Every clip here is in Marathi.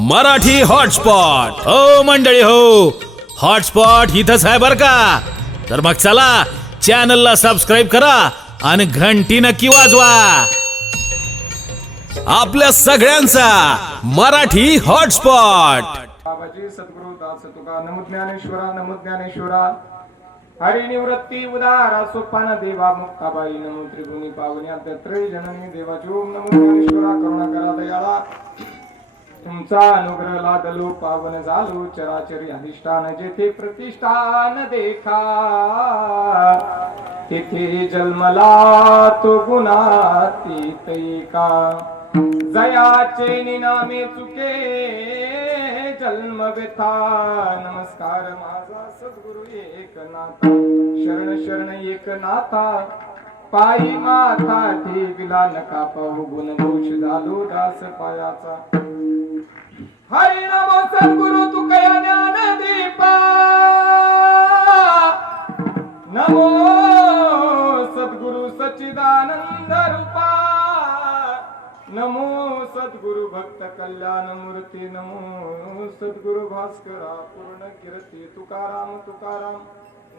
मराठी हॉटस्पॉट हो मंडळी हो, हॉटस्पॉट इथंच आहे बर का. तर मग चला चॅनलला सबस्क्राईब करा आणि घंटी नक्की वाजवा. आपल्या सगळ्यांचा मराठी हॉटस्पॉट. बाबाजी सद्गुरु दास तुका नमो ज्ञानेश्वरा नमो ज्ञानेश्वरा. हरी निवृत्ती उदारा सोपान देवा मुक्ताबाई नमो त्रिगुणी पावनी दत्रे जननी देवाची ओम नमो ज्ञानेश्वरा. करुणा करा दयाळा तुमचा अनुग्रह लादलो पावन झालो चराचरी अधिष्ठान जेथे प्रतिष्ठान देखा तेथे जन्मला तो गुणातीत एका. जयाचे निनामे चुके जन्म व्यथा. नमस्कार माझा सद्गुरु एकनाथा. शरण शरण एकनाथा पायी माथा ठेविला नका पाहू गुण दोष झालो दास पायाचा. हरी नमो सद्गुरु तुकया ज्ञान दीपा. नमो सद्गुरु सच्चिदानंद रूपा. नमो सद्गुरु भक्त कल्याण मूर्ती. नमो सद्गुरु भास्करा पूर्ण कीर्ती. तुकाराम तुकाराम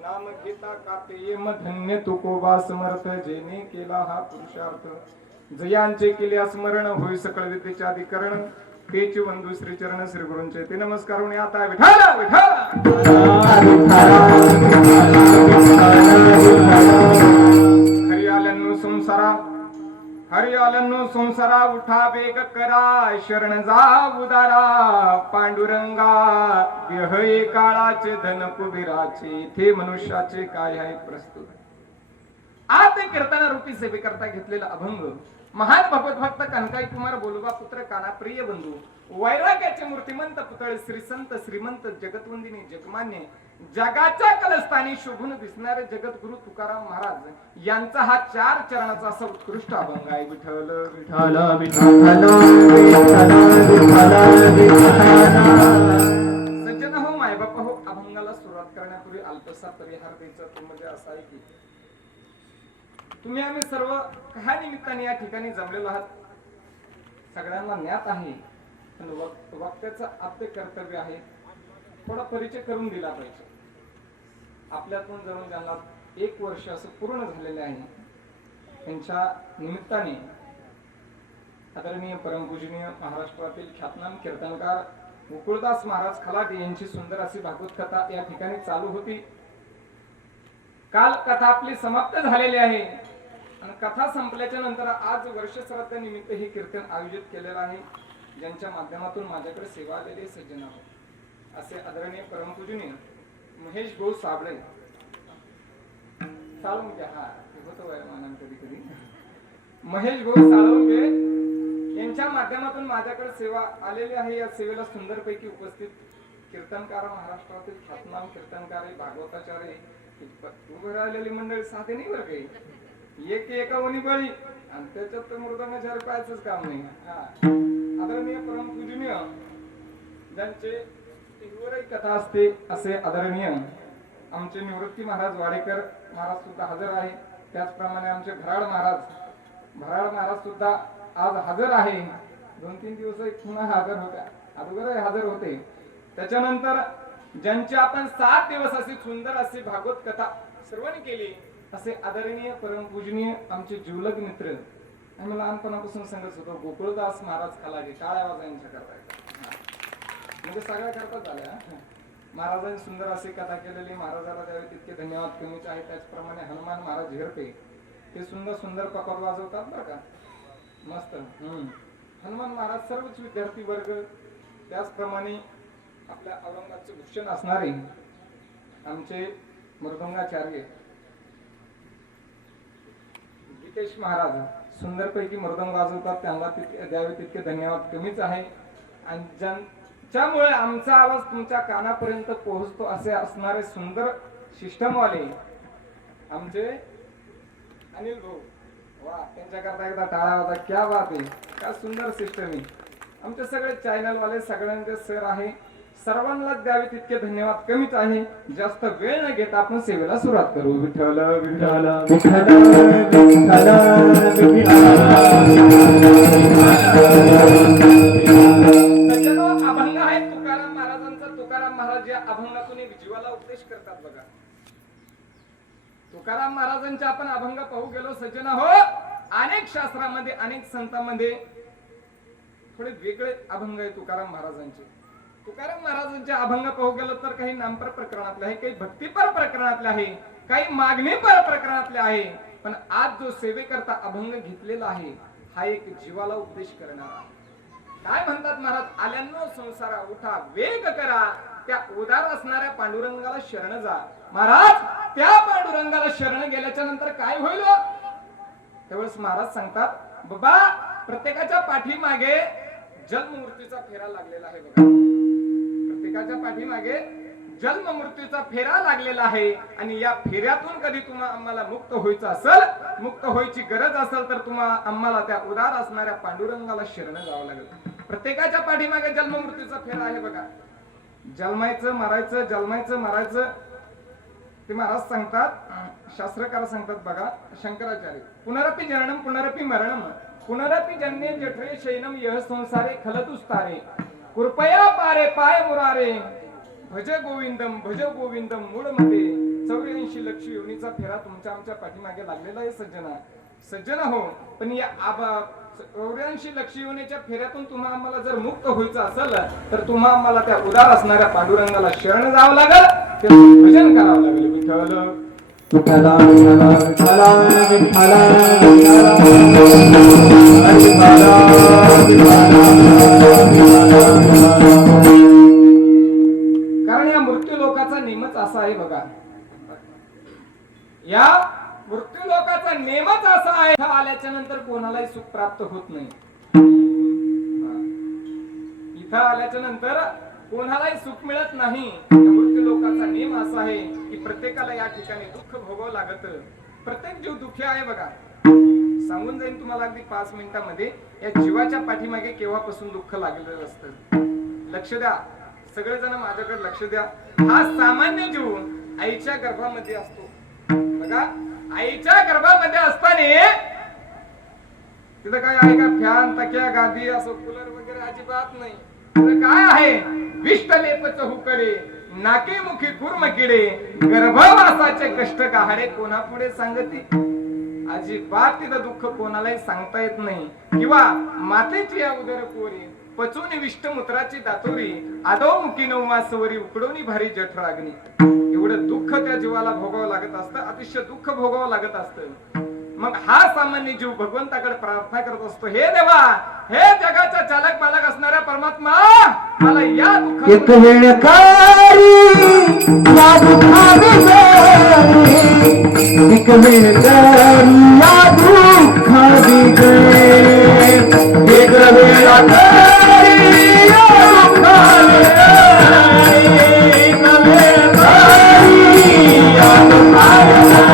नाम घेता काते ये धन्य तुकोबा समर्थ. जेने केला हा पुरुषार्थ जयांचे केले स्मरण होई सकळ विद्येचे अधिकरण. तेच वंदू श्री चरण श्री गुरूंचे ते नमस्कार होणे आता विठाला विठाला. हरी आल्यांनो संसारा हरी आल्यांनो संसारा उठा बेग करा. शरण जा उदारा पांडुरंगा. देह काळाचे धन कुबेराचे इथे मनुष्याचे काय आहे प्रस्तुत. आत कीर्तना रूपी सेवेकरता घेतलेला अभंग महान भगवत भक्त कनकाई कुमार बोलुबा पुत्र काना प्रिय बंधू वैराग्याचे मूर्तिमंत पुतळे श्री संत श्रीमंत जगतवंदिनी जगमान्य जगाच्या कलस्थानी शोभून दिसणारे जगद्गुरु तुकाराम महाराज यांचा हा 4 चरणाचा असा उत्कृष्ट अभंग आहे. विठ्ठल विठ्ठल विठ्ठल सज्जन हो मायबाप हो. अभंगाला सुरुवात करण्यापूर्वी अल्पसा परिहार द्यायचा तुममध्ये असा आहे की तुम्ही आम्ही सर्व काही निमित्ताने या ठिकाणी जमलेलो आहात. सगळ्यांना ज्ञात आहे पण वक्त्याचं आपले कर्तव्य आहे थोडा परिचय करून दिला पाहिजे. आपल्यातून जणू ज्यांना 1 वर्ष असं पूर्ण झालेले आहे त्यांच्या निमित्ताने आदरणीय परमपूजनीय महाराष्ट्रातील ख्यातनाम कीर्तनकार गोकुळदास महाराज खलाटे यांची सुंदर अशी भागवत कथा या ठिकाणी चालू होती. काल कथा आपली समाप्त झालेली आहे आणि कथा संपल्याच्या नंतर आज वर्ष श्राद्ध निमित्त हे कीर्तन आयोजित केलेलं आहे. ज्यांच्या माध्यमातून माझ्याकडे सेवा आलेले सज्जन आहोत असे आदरणीय परमपूजनीय महेश भाऊ साबळे साळुंके. हा होतो वयमानान कधी कधी महेश भाऊ साळुंके यांच्या माध्यमातून माझ्याकडे सेवा आलेली आहे. या सेवेला सुंदरपैकी उपस्थित कीर्तनकार महाराष्ट्रातील ख्यातनाम कीर्तनकार भागवताचार्य उभं राहिलेली मंडळी साधे नाही बरं काही. एक एकावनी बळी आणि त्याच्यात तर मृदंगाच्या पायाचंच काम नाही. आदरणीय परमपूजनीय ज्यांचे हिवरही कथा असते असे आदरणीय आमचे निवृत्ती महाराज वाडेकर महाराज सुद्धा हजर आहे. त्याचप्रमाणे आमचे भराड महाराज सुद्धा आज हजर आहे. 2-3 दिवस पुन्हा हजर होत्या अगोदर हजर होते. त्याच्यानंतर ज्यांची आपण 7 दिवस अशी सुंदर अशी भागवत कथा सर्वांनी केली असे आदरणीय परमपूजनीय आमचे जिवलग मित्र आम्ही लहानपणापासून सांगत होतो गोकुळदास महाराज खलाटे. टाळ्या वाजवायच्या करता म्हणजे सगळ्या करतात झाल्या. महाराजांनी सुंदर अशी कथा केलेली. महाराजाला द्यावे तितके धन्यवाद कमीच आहे. त्याचप्रमाणे हनुमान महाराज झेरपे ते सुंदर पकड वाजवतात बरं का मस्त. हनुमान महाराज सर्वच विद्यार्थी वर्ग. त्याचप्रमाणे आपल्या औरंगाबादचे भूषण असणारे आमचे मृदंगाचार्य गीतेश महाराज सुंदरपैकी मृदंग वाजवतात. त्यांना द्यावे तितके धन्यवाद कमीच आहे. आणि ज्यांच्यामुळे आमचा आवाज तुमच्या कानापर्यंत पोहोचतो असे असणारे सुंदर सिस्टमवाले आमचे अनिल भाऊ. वा त्यांच्याकरता एकदा टाळा होता. क्या बात आहे. काय सुंदर सिस्टम आहे. आमचे सगळे चॅनल वाले सगळ्यांचे सर आहे. सर्वांना द्यावे तितके धन्यवाद कमीच आहे. जास्त वेळ न घेता आपण सेवेला सुरुवात करू. विठ्ठल विठ्ठल विठ्ठल विठ्ठल. महाराज या अभंगातून एक जीवाला उपदेश करतात बघा. तुकाराम महाराजांचे आपण अभंग पाहू गेलो सज्जना हो. अनेक शास्त्रामध्ये अनेक संतांमध्ये थोडे वेगळे अभंग आहे तुकाराम महाराजांचे. तुकाराम महाराजांचे अभंग पाहू गेलो तर काही नामपर प्रकरणातले आहे, काही भक्तीपर प्रकरणातले आहे, काही मागणीपर प्रकरणातले आहे. पण आज जो सेवेकरता अभंग घेतलेला आहे हा एक जीवाला उपदेश करणारा. काय म्हणतात महाराज, आल्यानो संसारा उठा वेग करा, त्या उदार असणाऱ्या पांडुरंगाला शरण जा. महाराज त्या पांडुरंगाला शरण गेल्याच्या नंतर काय होईल? त्यावेळेस महाराज सांगतात बाबा प्रत्येकाच्या पाठीमागे जन्म मृत्यूचा फेरा लागलेला आहे बघा. प्रत्येकाच्या पाठीमागे जन्म मृत्यूचा फेरा लागलेला आहे. आणि या फेऱ्यातून कधी आम्हाला मुक्त व्हायचं असेल, मुक्त व्हायची गरज असेल तर आम्हाला त्या उदार असणाऱ्या पांडुरंगाला शरण जावं लागेल. प्रत्येकाच्या पाठीमागे जन्म मृत्यूचा फेरा आहे बघा. जन्मायचं मरायचं, जन्मायचं मरायचं. ते महाराज सांगतात, शास्त्रकार सांगतात बघा, शंकराचार्य, पुनरपि जननम पुनरपि मरणम पुनरपि जन्मे जठरे शयनम यह संसारे खलतुस्तारे कृपया पारे पाय मुरारे भज गोविंदम मूळमध्ये 84 लक्ष योनीचा फेरा तुमच्या आमच्या पाठीमागे लागलेला आहे सज्जना हो. पण या 84 लक्ष योनीच्या फेऱ्यातून तुम्हा आम्हाला जर मुक्त व्हायचं असेल तर तुम्हा आम्हाला त्या उदार असणाऱ्या पांडुरंगाला शरण जावं लागेल, त्याचं भजन करावं लागेल. विठ्ठला कारण या मृत्यू लोकाचा नेमच असा आहे बघा. या मृत्यू लोकाचा नेमच असा आहे, आल्याच्या नंतर कोणालाही सुख प्राप्त होत नाही. इथं आल्याच्या नंतर कोणालाही सुख मिळत नाही. मृत्यू लोकाचा नेम असा आहे की प्रत्येकाला या ठिकाणी दुःख भोगावं लागत. प्रत्येक जीव दुःखी आहे बघा. सांगून जाईन तुम्हाला अगदी 5 मिनिटांमध्ये या जीवाच्या पाठीमागे केव्हापासून दुःख लागलेलं असतं. लक्ष द्या सगळेजण, माझ्याकडे लक्ष द्या. हा सामान्य जीव आईच्या गर्भामध्ये असतो बघा. आईच्या गर्भामध्ये असताना तिथं काय आहे का फॅन, तक्या, गादी, असं कूलर वगैरे अजिबात नाही. तिथं काय आहे, विष्टलेप चहुकडे, नाके मुखी कुर्म किडे, गर्भवासाचे कष्ट काहाडे कोणापुढे सांगते. अजिबात तिथं दुःख कोणालाही सांगता येत नाही. किंवा मातेची या उदर कोरी पचून विष्टमूत्राची दातोरी आदोमुखी नवमासवरी उकडोनी भारी जठराग्नी. एवढं दुःख त्या जीवाला भोगावं लागत असतं, अतिशय दुःख भोगावं लागत असतं. मग हा सामान्य जीव भगवंताकडे प्रार्थना करत असतो, हे देवा, हे जगाचा चालक मालक असणाऱ्या परमात्मा, मला या दुःखातून एक वेळ कारी या दुःखाने गए, एक वेळ कारी या दुःखाने गए, एक वेळ कारी या दुःखाने गए, एक वेळ कारी या दुःखाने गए.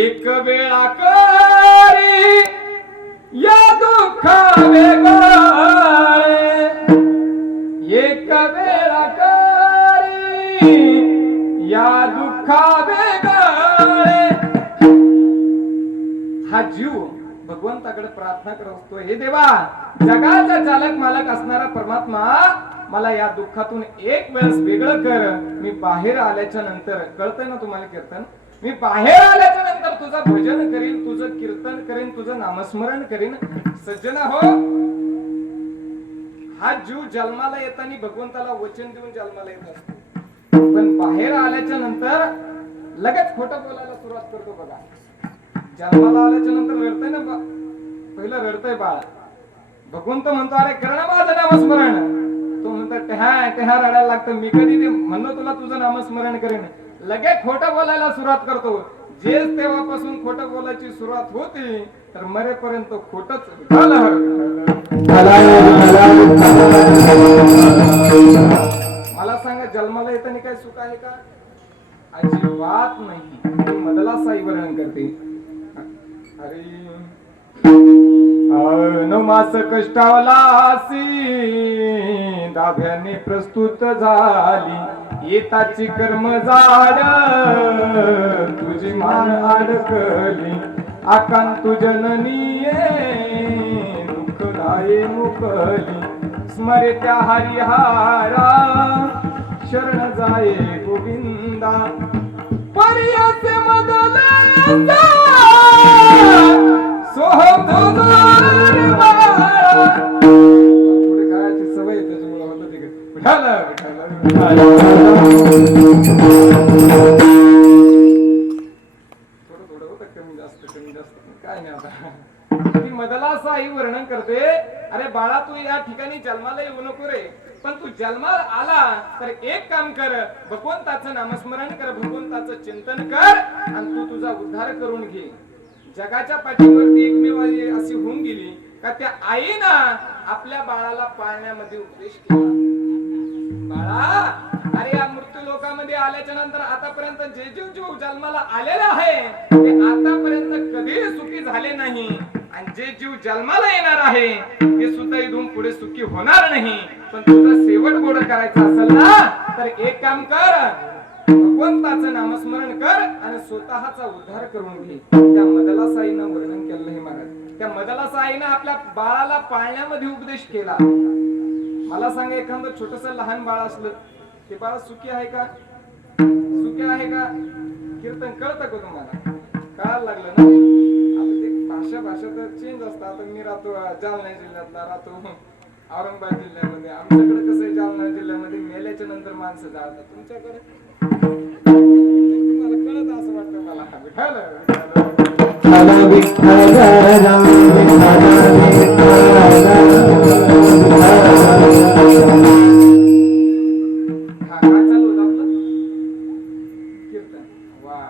एक वेळा करी या दुःखा वेगळे, एक वेळा करी या दुःखा वेगळे. हा जीव भगवंताकडे प्रार्थना करत असतो, हे देवा, जगाचा चालक मालक असणारा परमात्मा, मला या दुःखातून एक वेळेस वेगळं कर. मी बाहेर आल्याच्या नंतर, कळतंय ना तुम्हाला कीर्तन, मी बाहेर आल्याच्या नंतर तुझं भजन करीन, तुझं कीर्तन करीन, तुझं नामस्मरण करीन. सज्जना हो, हा जीव जन्माला येताना भगवंताला वचन देऊन जन्माला येत असतो, पण बाहेर आल्याच्या नंतर लगेच खोटं बोलायला सुरुवात करतो. बघा, जन्माला आल्याच्या नंतर रडतंय ना, पहिलं रडतंय बाळ. भगवंत म्हणतो अरे कर ना माझं नामस्मरण. तो म्हणतो तेहा रडायला लागतं. मी कधी ते म्हणलो तुला तुझं नामस्मरण करेन. लगेच खोटं बोलायला सुरुवात करतो. जेच तेव्हापासून खोटं बोलायची सुरुवात होती तर मरेपर्यंत खोटच मला सांगा, जन्माला येताना काय सुख आहे का? अजिबात नाही. मधला साई वर्णन करते. अरे नवमास कष्टावलासी दाभ्याने प्रस्तुत झाली, येताची कर्म जाड तुझी मान अडकली, आकांतु जननीये दुःखदाये मुकली, स्मरेत्या हरिहारा शरण जाये गोविंदा, परियाचे मदला सोहम थोर बाळा. पुढे गायची सवय त्याच्यामुळे होतं ते विठाला विठाला विठाला. थोडं होतं कमी जास्त काय नाही. आता ती मदला साई वर्णन करते, अरे बाळा तू या ठिकाणी जन्माला येऊ नको रे, पण तू जन्माला आला तर एक काम कर, भगवंताचं नामस्मरण कर, भगवंताचं चिंतन कर आणि तू तुझा उद्धार करून घे. जगाच्या पाठीवरती एकमेव अशी होऊन गेली का त्या आईनं आपल्या बाळाला पाळण्यामध्ये उपदेश केला. बाळा, अरे या मृत्यू लोकांमध्ये आल्याच्या नंतर आतापर्यंत जे जीव जन्माला आलेला आहे ते आतापर्यंत कधी सुखी झाले नाही, आणि जे जीव जन्माला येणार आहे ते सुद्धा इथून पुढे सुखी होणार नाही. पण तुझं शेवट गोड करायचं असेल ना तर एक काम कर, भगवंताचं नामस्मरण कर आणि स्वतःचा उद्धार करून घे. त्या मदला साईनं वर्णन केलं हे महाराज. त्या मदला साईनं आपल्या बाळाला पाळण्यामध्ये उपदेश केला. मला सांगा, एखादं छोटस लहान बाळ असलं ते बाळ सुखी आहे का? सुखी आहे का? कीर्तन कळतं का तुम्हाला? कळायला लागलं ना? आता ते भाषा तर चेंज असतात. आता मी राहतो जालना जिल्ह्यातला, राहतो औरंगाबाद जिल्ह्यामध्ये. आमच्याकडे कसं आहे, जालना जिल्ह्यामध्ये मेल्याच्या नंतर माणसं जाळतात. तुमच्याकडे तुम्हाला कळत असं वाटतं मला. काय चालू होतं आपलं कीर्तन? वा,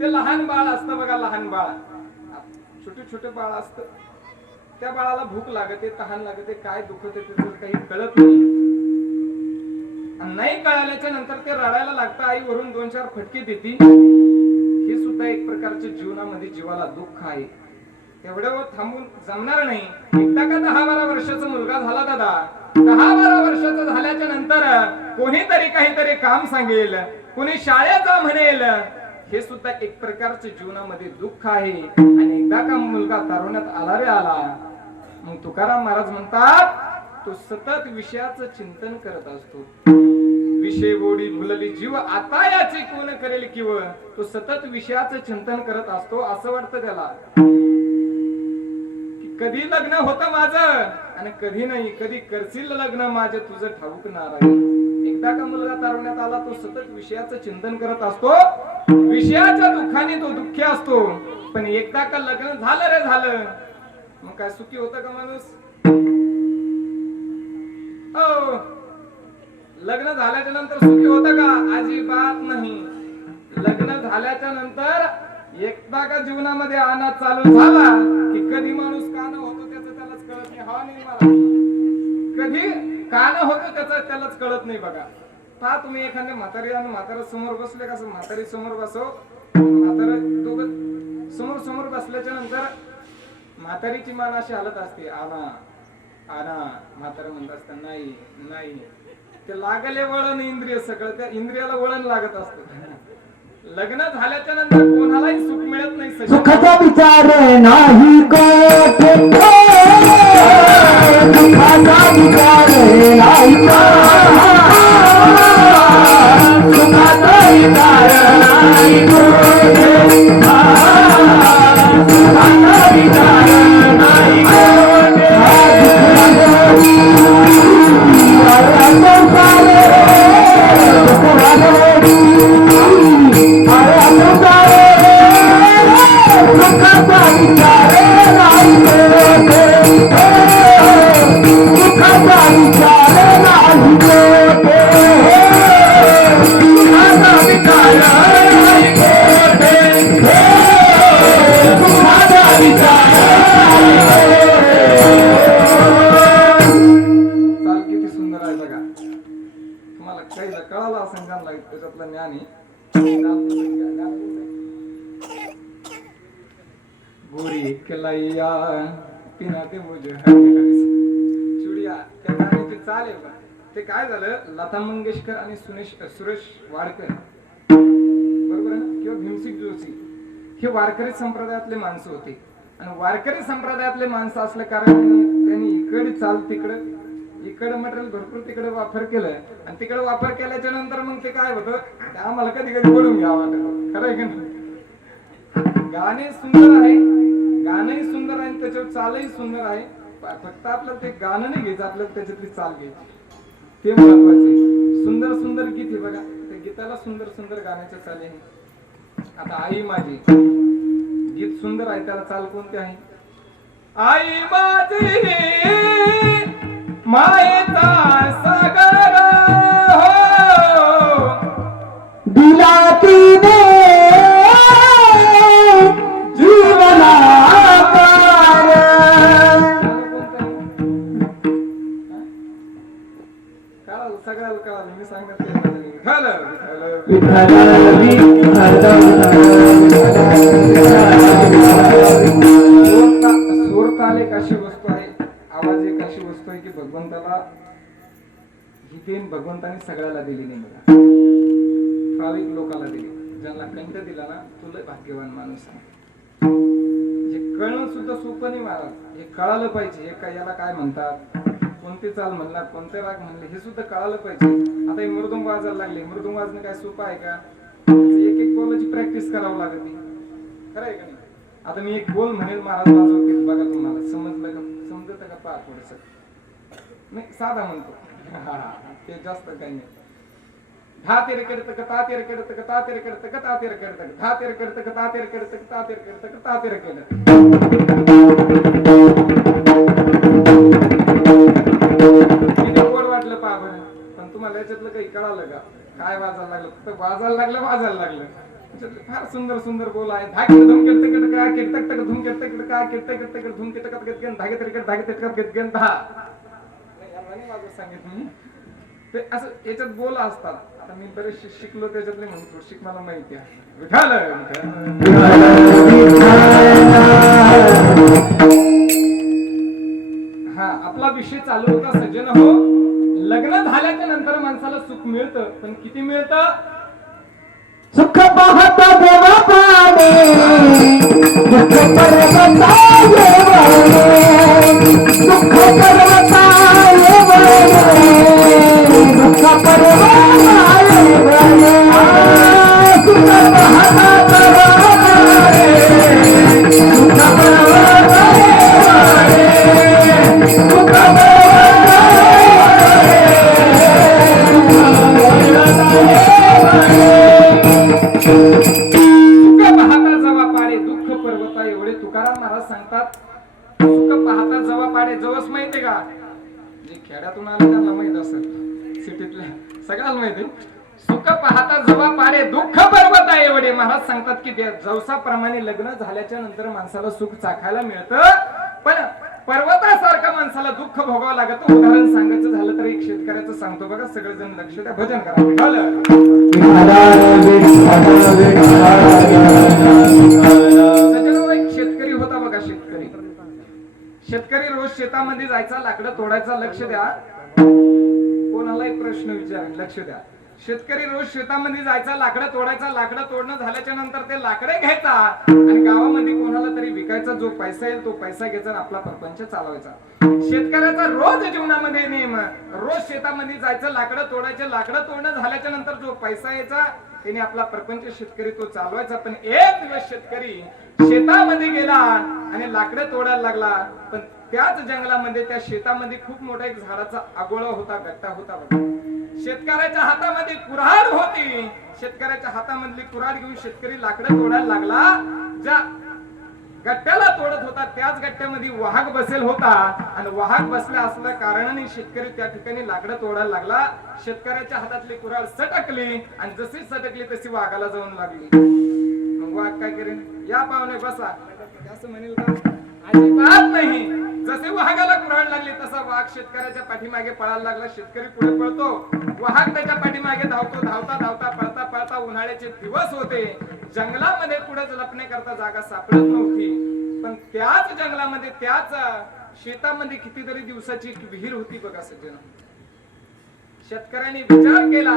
ते लहान बाळ असतं बघा, लहान बाळ, छोटे बाळ असतं. त्या बाळाला भूक लागते, तहान लागते, काय दुखत आहे त्याचं काही कळत नाही. नाही कळाल्याच्या नंतर ते रडायला लागतं. आई वरून 2-4 फटके देती. हे सुद्धा एक प्रकारचे जीवनामध्ये जीवाला दुःख आहे. एवढं थांबून जमणार नाही. एकदा का 10-12 वर्षाचा मुलगा झाला दादा, 10-12 वर्षाचा झाल्याच्या नंतर कोणीतरी काहीतरी काम सांगेल, कोणी शाळेचा म्हणेल, हे सुद्धा एक प्रकारचे जीवनामध्ये दुःख आहे. आणि एकदा का मुलगा तारुण्यात आला रे आला, मग तुकाराम महाराज म्हणतात तो सतत विषयाचं चिंतन करत असतो. विषय बोडी भुलली जीव आता याची कोण करेल किंव, तो सतत विषयाचं चिंतन करत असतो. असं वाटतं त्याला की कधी लग्न होतं माझं आणि कधी नाही, कधी करशील लग्न माझे तुझं ठाऊक नारायण. एकदा का मुलगा तारुण्यात आला, तो सतत विषयाचं चिंतन करत असतो. विषयाच्या दुःखाने तो दुःखी असतो. पण एकदा का लग्न झालं रे झालं, मग काय सुखी होतं का माणूस? हो, लग्न झाल्याच्या नंतर सुखी होतं का? अजिबात नाही. लग्न झाल्याच्या नंतर एकदा का जीवनामध्ये अनाथ चालू झाला की कधी माणूस कान होतो त्याचं त्यालाच कळत नाही. हा नाही मला, कधी कान होतो त्याचं त्यालाच कळत नाही. बघा, पहा तुम्ही एखाद्या म्हाताऱ्या समोर बसले का, म्हातारी समोर बसव, म्हातारा दोघं समोर बसल्याच्या नंतर म्हातारीची मान अशी हालत असते, आना आना. म्हातारा म्हणत असत नाही नाही. ते लागले वळण इंद्रिय, सगळं त्या इंद्रियाला वळण लागत असत. लग्न झाल्याच्या नंतर कोणालाही सुख मिळत नाही. सुखाचा विचार नाही कोठे, सुखाचा विचार नाही, सुखाचा विचार नाही, दिखलाइया पिना दे मुझे चुडिया त्या गाण्याची चाल आहे बघा. ते काय झालं, लता मंगेशकर आणि सुरेश वाडकर बरोबर आहे ना, किंवा भीमसिंग जोशी हे वारकरी संप्रदायातले माणसं होते. आणि वारकरी संप्रदायातले माणसं असल्या कारण त्यांनी इकडे चाल इकडे मटेरियल भरपूर तिकडे वापर केलं आणि तिकडे वापर केल्याच्या नंतर मग ते काय होतं, ते आम्हाला कधी कधी बोलून घ्यावं वाटत. खरं आहे की नाही? गाणे सुंदर आहे, गाणंही सुंदर आहे, त्याच्यावर चालही सुंदर आहे. फक्त आपल्याला ते गाणं नाही घ्यायचं, आपल्याला त्याच्यातली चाल घ्यायची, ते महत्वाचे. सुंदर सुंदर गीत आहे बघा, त्या गीताला सुंदर सुंदर गाण्याच्या चाली आहे. आता आई माझी गीत सुंदर आहे, त्याला चाल कोणती आहे? आई माझी मायेचा सागर हो दिला तिने जीवनाकार. कळालं, सगळ्याला कळालं, मी सांगत नाही. सूर ताल एक अशी वस्तू आहे, आवाज एक अशी वस्तू आहे की भगवंताला ही देण भगवंताने सगळ्याला दिली नाही बघा, ठराविक लोकांना दिली. ज्यांना कंठ दिला ना, तुला भाग्यवान माणूस आहे. हे कळणं सुद्धा सोपं नाही महाराज, हे कळालं पाहिजे. हे काय, याला काय म्हणतात, कोणते चाल म्हणणार, कोणते राग म्हणले, हे सुद्धा कळालं पाहिजे. आता हे मृदुंग वाजायला लागले, मृदुंग वाजणं काय सोपं आहे का? एक एक बोलाची प्रॅक्टिस करावं लागते. खरं आहे का नाही? आता मी एक बोल म्हणेल महाराज वाजवतील बघा, तुम्हाला समजलं का? समजत का? पहा थोडस नाही, साधा म्हणतो ते जास्त काही नाही. धा तेरे कडतक ता तेरे कडतक ता तेरे कडतक ता तेरे कडतक धा तेरे कडतक ता तेरे कडतक ता तेरे कडतक ता तेरे कडतक. किती गोड वाटलं पहा बरं. पण तुम्हाला याच्यातलं काही कळालं का? काय वाजायला लागलं? फक्त वाजायला लागलं. फार सुंदर सुंदर बोल आहे. धागे धूम कीर्तक का कीर्तक तक धूम कीर्तक का कीर्तक तक धूम कीर्तक गत गन धागे तक धागे तक गत गन धा. नाही यांनी वाजवून सांगितलं ते असं याच्यात बोल असतात. आता मी बरेचसे शिकलो त्याच्यातले म्हणतो, शिक मला माहिती आहे. विठाल हा आपला विषय चालू होता सज्जन हो, लग्न झाल्याच्या नंतर माणसाला सुख मिळतं, पण किती मिळतं? सुख पाहता देवा पाडे दुःख पर्वता येवणे, दुःख पर्वता येवणे, दुःख पर्वता येवणे. सुख पाहता देवा पाडे दुःख पर्वता येवणे, दुःख पर्वता सुख पाहता जवा पाडे दुःख पर्वता एवढे तुकाराम महाराज सांगतात. सुख पाहता जवा पाडे, जवस माहितीये का? जे खेड्यातून आले त्यांना माहित असेल, सिटीतल्या सगळ्याला माहिती. सुख पाहता जवा पाडे दुःख पर्वता एवढे. महाराज सांगतात की जवसाप्रमाणे लग्न झाल्याच्या नंतर माणसाला सुख चाखायला मिळतं, पण पर्वतासारखं माणसाला दुःख भोगावं लागतं. उदाहरण सांगायचं झालं तर एक शेतकऱ्याचं सांगतो बघा, सगळेजण लक्ष द्या, भजन करा. सज्जनो, एक शेतकरी होता बघा, शेतकरी रोज शेतामध्ये जायचा, लाकडं तोडायचा. लक्ष द्या, कोणाला एक प्रश्न विचारेल, लक्ष द्या. शेतकरी रोज शेतामध्ये जायचा, लाकडं तोडायचा. लाकडं तोडणं झाल्याच्या नंतर ते लाकडे घ्यायचा आणि गावामध्ये कोणाला तरी विकायचा. जो पैसा येईल तो पैसा घ्यायचा आणि आपला प्रपंच चालवायचा. शेतकऱ्याचा रोज जीवनामध्ये नेम, रोज शेतामध्ये जायचं, लाकडं तोडायचं. लाकडं तोडणं झाल्याच्या नंतर जो पैसा यायचा त्याने आपला प्रपंच शेतकरी तो चालवायचा. पण एक दिवस शेतकरी शेतामध्ये गेला आणि लाकडं तोडायला लागला. पण त्याच जंगलामध्ये, त्या शेतामध्ये खूप मोठा एक झाडाचा आगोळा होता, गट्टा होता बघा. शेतकऱ्याच्या हातामध्ये कुऱ्हाड होती. शेतकऱ्याच्या हातामधली कुऱ्हाड घेऊन शेतकरी लाकडं तोडायला लागला. ज्या गट्ट्याला तोडत होता त्याच गट्ट्यामध्ये वाघ बसेल होता आणि वाघ बसला असल्या कारणाने शेतकरी त्या ठिकाणी लाकडं तोडायला लागला. शेतकऱ्याच्या हातातली कुऱ्हाड सटकली आणि जशी सटकली तशी वाघाला जाऊन लागली. मग वाघ काय करेन? या पाहुणे बसा, असं म्हणेल का? अजिबात नाही. जसे वाघाला कुऱ्हाड लागली तसा वाघ शेतकऱ्याच्या पाठीमागे पळायला लागला. शेतकरी पुढे पळतो, वाघ त्याच्या पाठीमागे धावतो. धावता पळता उन्हाळ्याचे दिवस होते. जंगलामध्ये पुढे लपण्याकरता जागा सापडत नव्हती. पण त्याच जंगलामध्ये त्याच शेतामध्ये कितीतरी दिवसाची एक विहीर होती बघा सज्जन. शेतकऱ्यांनी विचार केला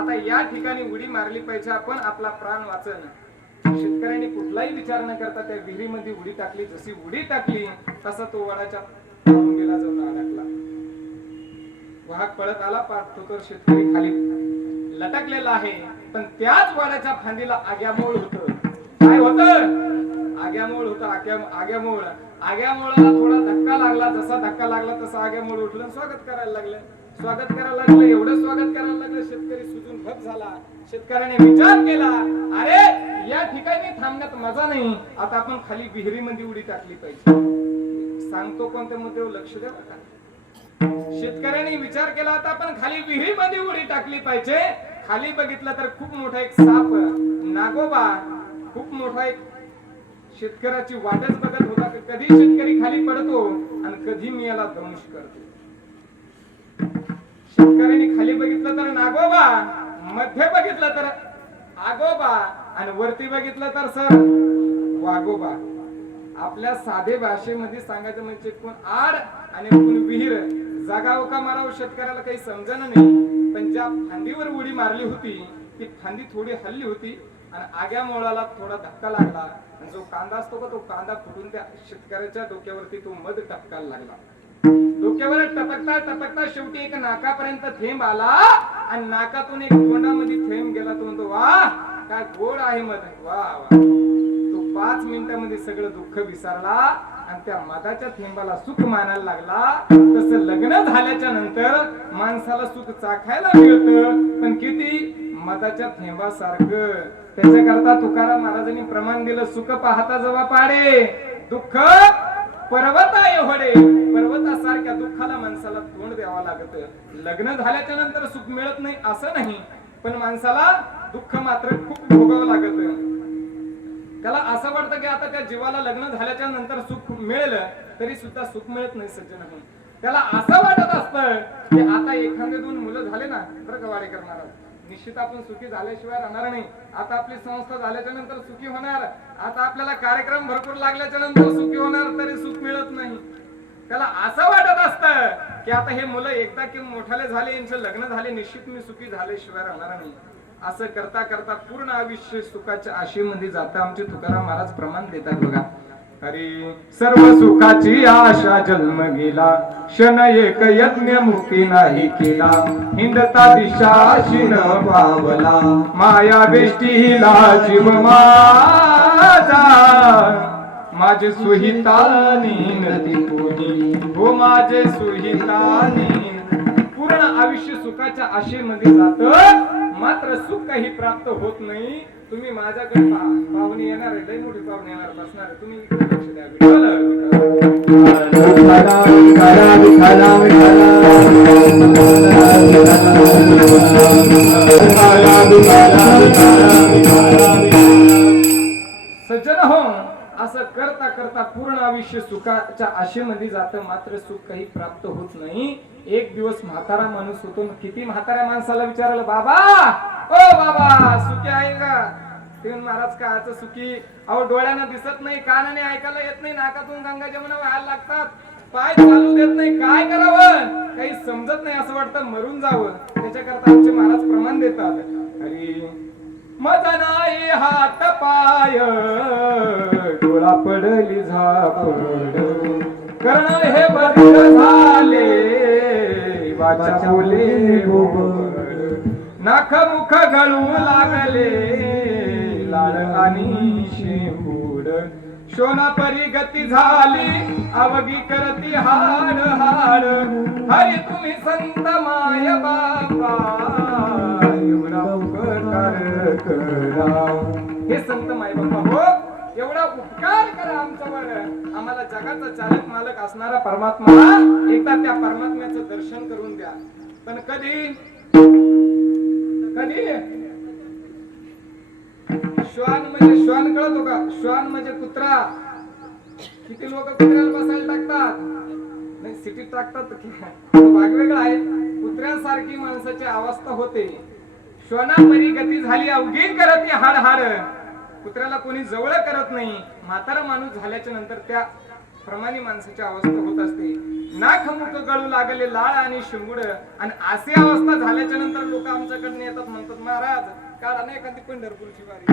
आता या ठिकाणी उडी मारली पाहिजे आपण, आपला प्राण वाचन. शेतकऱ्यांनी कुठलाही विचार न करता त्या विहिरीमध्ये उडी टाकली. जशी उडी टाकली तसा तो वडाच्या फांदीला जाऊन अडकला. वाहक पळत आला, पाहतो तर शेतकरी खाली लटकलेला आहे. पण त्याच वडाच्या फांदीला आग्यामूळ होत. काय होत? आग्यामूळ होत. आग्यामूळाला थोडा धक्का लागला. जसा धक्का लागला तसा आग्यामूळ उठलं, स्वागत करायला लागलं. एवढं स्वागत करायला लागलं, शेतकरी सुजून भप झाला. शेतकऱ्याने विचार केला, अरे या ठिकाणी थांबण्यात मजा नाही, आता आपण खाली विहिरीमध्ये उडी टाकली पाहिजे. सांगतो कोणत्या मुद्द्यावर लक्ष द्या बघा. शेतकऱ्यांनी विचार केला आता आपण खाली विहिरीमध्ये उडी टाकली पाहिजे. खाली बघितलं तर खूप मोठा एक साप नागोबा, खूप मोठा एक शेतकऱ्याची वाटच बघत होता. कधी शेतकरी खाली पडतो आणि कधी मी याला दंश करतो. शेतकऱ्यांनी खाली बघितलं तर नागोबा, मध्ये बघितलं तर आगोबा आणि वरती बघितलं तर सर वागोबा. आपल्या साधे भाषेमध्ये सांगायचं म्हणजे कोण आड आणि कोण विहीर. जागाव का माराव शेतकऱ्याला काही समजणं नाही. पण ज्या फांदीवर उडी मारली होती ती फांदी थोडी हल्ली होती आणि आग्या मोळाला थोडा धक्का लागला आणि जो कांदा असतो का तो कांदा फुटून त्या शेतकऱ्याच्या डोक्यावरती तो मध टपकायला लागला. डोक्यावर टपकता टपकता शेवटी एक नाकापर्यंत थेंब आला आणि नाकातून एक तोंडामध्ये थेंब गेला. तो म्हणतो वाह काय गोड आहे मध, वा वा. तो 5 मिनिटांमध्ये सगळं दुःख विसरला आणि त्या मधाच्या थेंबाला सुख मानायला लागला. तसं लग्न झाल्याच्या नंतर माणसाला सुख चाखायला मिळतं, पण किती मधाच्या थेंबासारखं. त्याच्याकरता तुकाराम महाराजांनी प्रमाण दिलं, सुख पाहता जवा पाडे दुःख पर्वत आहे होडे. पर्वतासारख्या दुःखाला माणसाला तोंड द्यावं लागत. लग्न झाल्याच्या नंतर सुख मिळत नाही असं नाही, पण माणसाला दुःख मात्र खूप भोगावं लागत. त्याला असं वाटतं की आता त्या जीवाला लग्न झाल्याच्या नंतर सुख मिळेल, तरी सुद्धा सुख मिळत नाही सज्जन. त्याला असं वाटत असतं की आता एखादे 2 मुलं झाले ना बरं का वाडे करणार, निश्चित आपण सुखी झाल्याशिवाय राहणार नाही. आता आपली संस्था झाल्याच्या नंतर सुखी होणार, आता आपल्याला कार्यक्रम भरपूर लागल्याच्या नंतर सुखी होणार, तरी सुख मिळत नाही. त्याला असं वाटत असतं की आता हे मुलं एकदा की मोठाले झाले, यांचं लग्न झाले, निश्चित मी सुखी झाल्याशिवाय राहणार नाही. असं करता करता पूर्ण आयुष्य सुखाच्या आशेमध्ये जातं. आमचे तुकाराम महाराज प्रमाण देतात बघा. अरे सर्व सुखाची आशा जन्म गेला, क्षण एक यज्ञ मुक्ती नाही केला. हिंदता दिशाशी न पावला, माया बेष्टीला जीव माझा. माझे सुहिता नदी कोणी, हो माझे सुहिता. पूर्ण आयुष्य सुखाच्या आशेमध्ये जात, मात्र सुख काही प्राप्त होत नाही. तुम्ही माझ्याकडे पाहुणे येणार आहे, लई मोठी पाहुणे येणार बसणार आहे, तुम्ही इकडे लक्ष द्या. सज्जन हो, असं करता करता पूर्ण आयुष्य सुखाच्या आशेमध्ये जातं, मात्र सुख काही प्राप्त होत नाही. एक दिवस म्हातारा माणूस होतो. किती म्हाताऱ्या माणसाला विचारलं, बाबा ओ बाबा सुखी आहे का? ते महाराज कायचं सुखी? अहो डोळ्यानं दिसत नाही, कानाने ऐकायला येत नाही, नाकातून गंगा जमुना व्हायला लागतात, पाय चालू देत नाही, काय करावं काही समजत नाही, असं वाटतं मरून जावं. त्याच्याकरता आमचे महाराज प्रमाण देतात. अरे मज नाही हात पाय, डोळा पडली झापड, कर्ण हे बंद झाले, वाचा बोले बोबड, नाक मुख गळू लागले, लाळ आणि शेपूड, शोनापरी गती झाली, अवघी करती हाड हाड. हरी तुम्ही संत माय बाबा, एवढा उपकार करा. हे संत माय बाबा हो, एवढा उपकार करा आमच्यावर. आम्हाला जगाचा चालक मालक असणारा परमात्मा, एकदा त्या परमात्म्याचं दर्शन करून द्या. पण कधी कधी श्वान म्हणजे श्वान कळतो का? श्वान म्हणजे कुत्रा. किती लोक कुत्र्याला बसायला टाकतात, नाही सिटीत टाकतात, वेगवेगळं आहे. कुत्र्यासारखी माणसाची अवस्था होते. श्वानापरी गती झाली, अवघी करती हाड हाड. कुत्र्याला कोणी जवळ करत नाही. म्हातारा माणूस झाल्याच्या नंतर त्या प्रमाणे माणसाची अवस्था होत असते. नाक मुख गळू लागले लाळ आणि शिंगुड, आणि अशी अवस्था झाल्याच्या नंतर लोक आमच्याकडे येतात, म्हणतात महाराज काढा नाही एखादी पंढरपूरची वारी.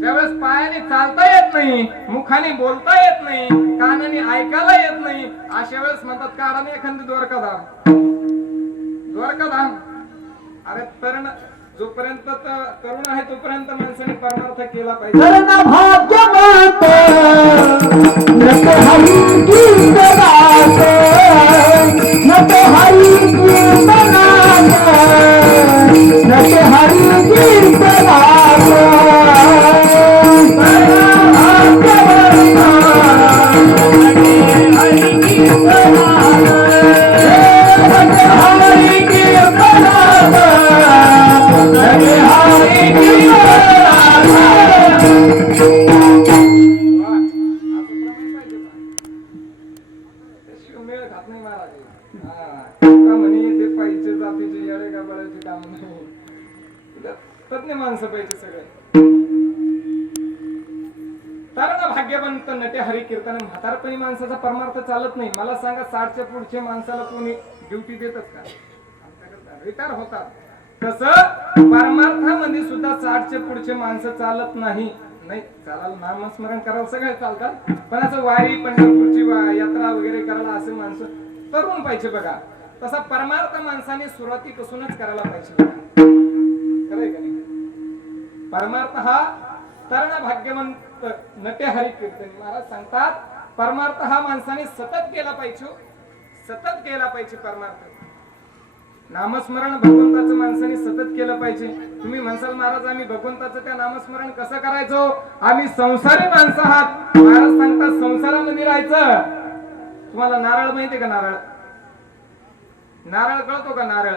त्यावेळेस पायाने चालता येत नाही, मुखाने बोलता येत नाही, कानाने ऐकायला येत नाही, अशा वेळेस म्हणतात काढा नाही एखादी द्वारकाधाम. द्वारकाधाम अरे तरुण जोपर्यंत तरुण आहे तोपर्यंत माणसाने परमार्थ केला पाहिजे. कर्ण भाग्यवंत नट हरी कीर्तनात, नट हरी कीर्तनात, नट हरी कीर्तनात. कर्ण भाग्यवंत नट हरी कीर्तनात, नट हरी कीर्तनात, नट हरी मेळ खात नाही महाराज. का म्हणे ते पाहिजे जातीचे येडे गाबाळाचे काम नाही, तज्ञ माणसं पाहिजे सगळे. तरुण भाग्यवंत नटे हरी कीर्तन. म्हातारपणी माणसाचा परमार्थ चालत नाही. मला सांगा 60च्या पुढच्या माणसाला कोणी ड्युटी देतात का? रिटायर होतात. तसं परमार्थामध्ये सुद्धा 60च्या पुढचे माणसं चालत नाही. नाही चालायला नामस्मरण करायला सगळे चालतात, पण असं वारी पंढरपूरची यात्रा वगैरे करायला असे माणसं तरुण पाहिजे बघा. तसा परमार्थ माणसाने सुरुवातीपासूनच करायला पाहिजे बघा. खरंय का नाही? परमार्थ हा तरुण भाग्यवंत नटे हरी कीर्तनी. महाराज सांगतात परमार्थ हा माणसाने सतत केला पाहिजे, सतत केला पाहिजे परमार्थ. नामस्मरण भगवंताचं माणसाने सतत केलं पाहिजे. तुम्ही म्हणसाल महाराज आम्ही भगवंताचं त्या नामस्मरण कसं करायचो? आम्ही संसारी माणसं आहात. महाराज सांगतात संसारामध्ये राहायचं. तुम्हाला नारळ माहितीये का? नारळ नारळ कळतो का? नारळ,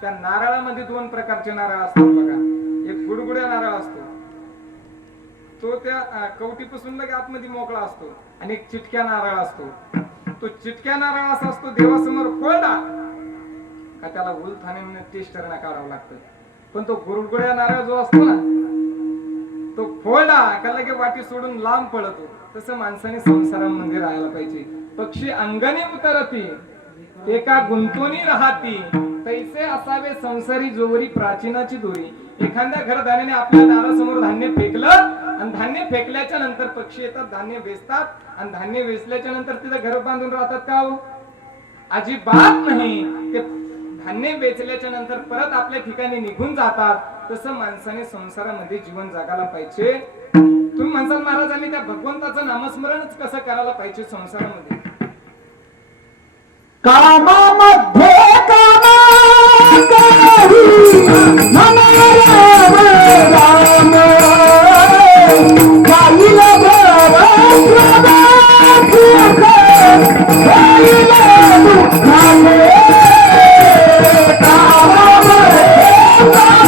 त्या नारळामध्ये 2 प्रकारचे नारळ असतात बघा. एक गुडगुड्या नारळ असतो, तो त्या कवटीपासून लगे आतमध्ये मोकळा असतो, आणि एक चिटक्या नारळ असतो. तो चिटक्या नारळ असा असतो देवासमोर फोडला का त्याला उलथाने टेस्टरना काढावं लागतं. पण तो गुडगुड्या नारळ जो असतो ना, तो फोडला का लगे वाटी सोडून लांब पळतो. तसं माणसाने संसारामध्ये राहायला पाहिजे. पक्षी अंगणी उतरती एका गुंतोनी राहती, तैसे असावे संसारी जोवरी प्राचीनाची दोरी. एखाद्या घरधान्याने आपल्या दारासमोर धान्य फेकलं, आणि धान्य फेकल्याच्या नंतर पक्षी येतात, धान्य वेचतात, आणि धान्य वेचल्याच्या नंतर तिथं घर बांधून राहतात का? अजिबात नाही. ते धान्य वेचल्याच्या नंतर परत आपल्या ठिकाणी निघून जातात. तसं माणसाने संसारामध्ये जीवन जगायला पाहिजे. तुम्ही म्हणसाल महाराज आम्ही त्या भगवंताचं नामस्मरणच कसं करायला पाहिजे संसारामध्ये? कामामध्ये कामा करी मन राम राम, गाईल भव सुख गाईल दुःखाने. कामामध्ये कामा करी मन राम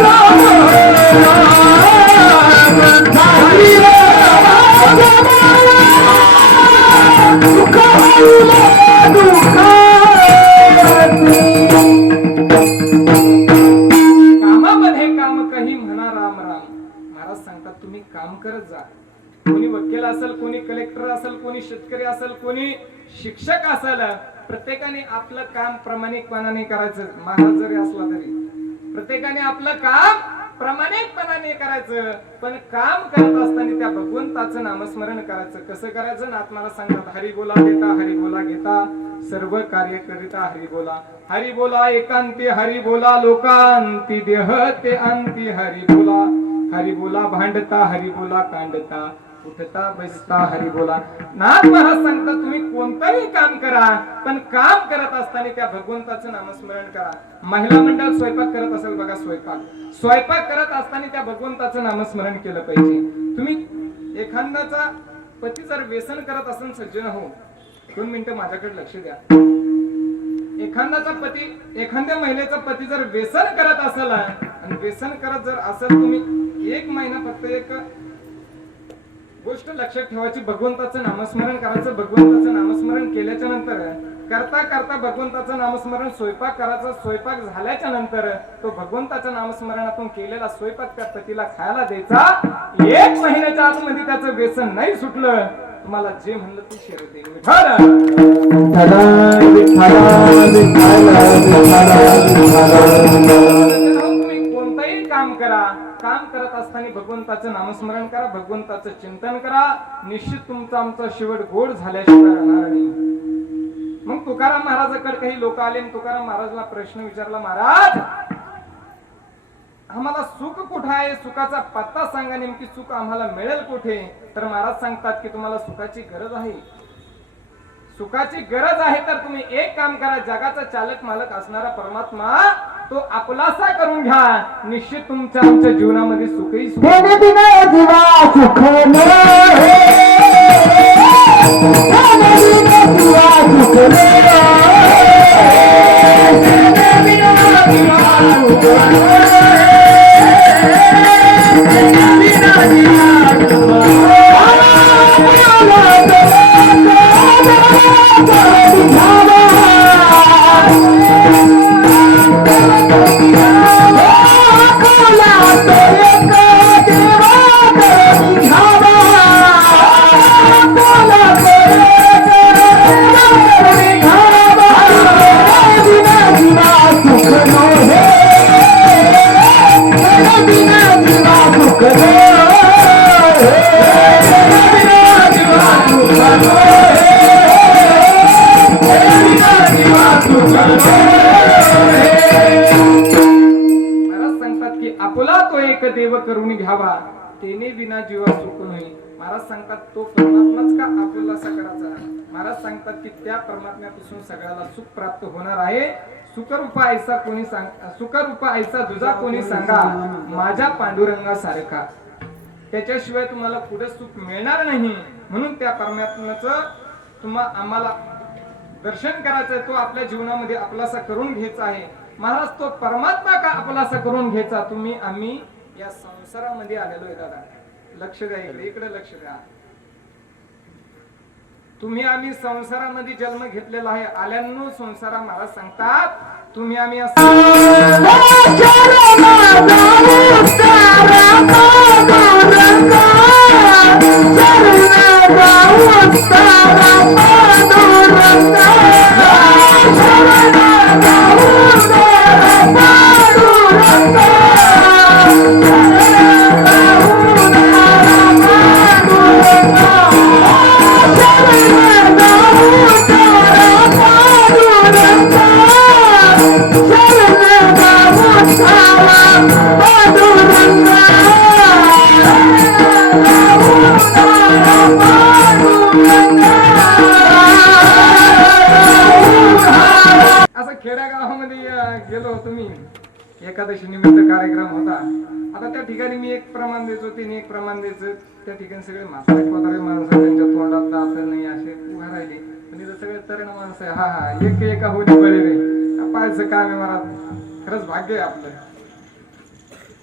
राम, गाईल कामामध्ये काम कही म्हणा राम राम. महाराज सांगतात तुम्ही काम करत जा. कोणी वकील असेल, कोणी कलेक्टर असेल, कोणी शेतकरी असेल, कोणी शिक्षक असेल, प्रत्येकाने आपलं काम प्रामाणिकपणाने करायचं. महाराज जरी असला तरी प्रत्येकाने आपलं काम प्रामाणिकपणाने करायचं. पण काम करत असताना त्या भगवंताचं नामस्मरण करायचं. कसं करायचं? नाथ मला सांगतात हरी बोला देता हरी बोला घेता, सर्व कार्य करिता हरी बोला. हरी बोला एकांती हरी बोला, लोकांती देह ते अंती हरी बोला. हरी बोला भांडता हरी बोला कांडता, उठता बसता हरी बोला. नाथ महाराज सांगतात तुम्ही कोणतंही काम करा, पण काम करत असताना त्या भगवंताचं नामस्मरण करा. महिला मंडळ स्वयंपाक करत असेल बघा, स्वयंपाक करत असताना त्या भगवंताचं नामस्मरण केलं पाहिजे. तुम्ही एखाद्याचा पती जर व्यसन करत असेल, सज्जन हो 2 मिनिटं माझ्याकडे लक्ष द्या. एखाद्या महिलेचा पती जर व्यसन करत असेल, आणि व्यसन करत जर असेल, तुम्ही 1 महिना फक्त एक गोष्ट लक्षात ठेवायची, भगवंताचं नामस्मरण करायचं. भगवंताचं नामस्मरण केल्याच्या नंतर करता करता भगवंताचं नामस्मरण स्वयंपाक करायचा, स्वयंपाक झाल्याच्या नंतर तो भगवंताच्या नामस्मरणातून केलेला स्वयंपाक त्या पतीला खायला द्यायचा. 1 महिन्याच्या आतमध्ये त्याचं व्यसन नाही सुटलं, तुम्हाला जे म्हणलं ते शरीर देईल. तुम्ही कोणतंही काम करा, काम करत असताना भगवंताचं नामस्मरण करा, भगवंताचं चिंतन करा, निश्चित तुमचा आमचा शेवट गोड झाल्याशिवाय राहणार नाही. मग तुकाराम महाराजाकडे काही लोक आले आणि तुकाराम महाराजला प्रश्न विचारला, महाराज आम्हाला सुख कुठे आहे, सुखाचा पत्ता सांगा, नेमकी सुख आम्हाला मिळेल कुठे. तर महाराज सांगतात की तुम्हाला सुखाची गरज आहे, सुखाची गरज आहे तर तुम्ही एक काम करा, जगाचा चालक मालक असणारा परमात्मा तो आपलासा करून घ्या, निश्चित तुमच्या आमच्या जीवनामध्ये सुखही सुख. देव करून घ्यावा, तेने बिना जीवा सुख नाही. महाराज सांगतात तो परमात्माच का आपल्याला करायचा. महाराज सांगतात की त्या परमात्म्यापासून सगळ्याला सुख प्राप्त होणार आहे. सुखरूपा ऐसा कोणी सांग, सुखरूपा ऐसा दुजा कोणी सांगा, माझ्या पांडुरंगासारखा. त्याच्याशिवाय तुम्हाला पुढे सुख मिळणार नाही. म्हणून त्या परमात्म्याचं आम्हाला दर्शन करायचंय, तो आपल्या जीवनामध्ये आपलासा करून घ्यायचा आहे. महाराज तो परमात्मा का आपलासा करून घ्यायचा. तुम्ही आम्ही या संसारामध्ये आलेलो आहे दादा, लक्ष द्या, इकडे लक्ष द्या. तुम्ही आम्ही संसारामध्ये जन्म घेतलेला आहे. आल्यानो संसारा महाराज सांगतात तुम्ही आम्ही एकादशी निमित्त कार्यक्रम होता. आता त्या ठिकाणी मी एक प्रमाण द्यायचो, तिने एक प्रमाण द्यायचं. त्या ठिकाणी सगळे म्हातारे कोतारे माणसं, त्यांच्या तोंडात दात नाही असे उभे राहिले. पण इथं सगळे तरुण माणसं आहे. हा एक एका होती बळी रे, पाहायचं काम आहे महाराज, खरंच भाग्य आहे आपलं.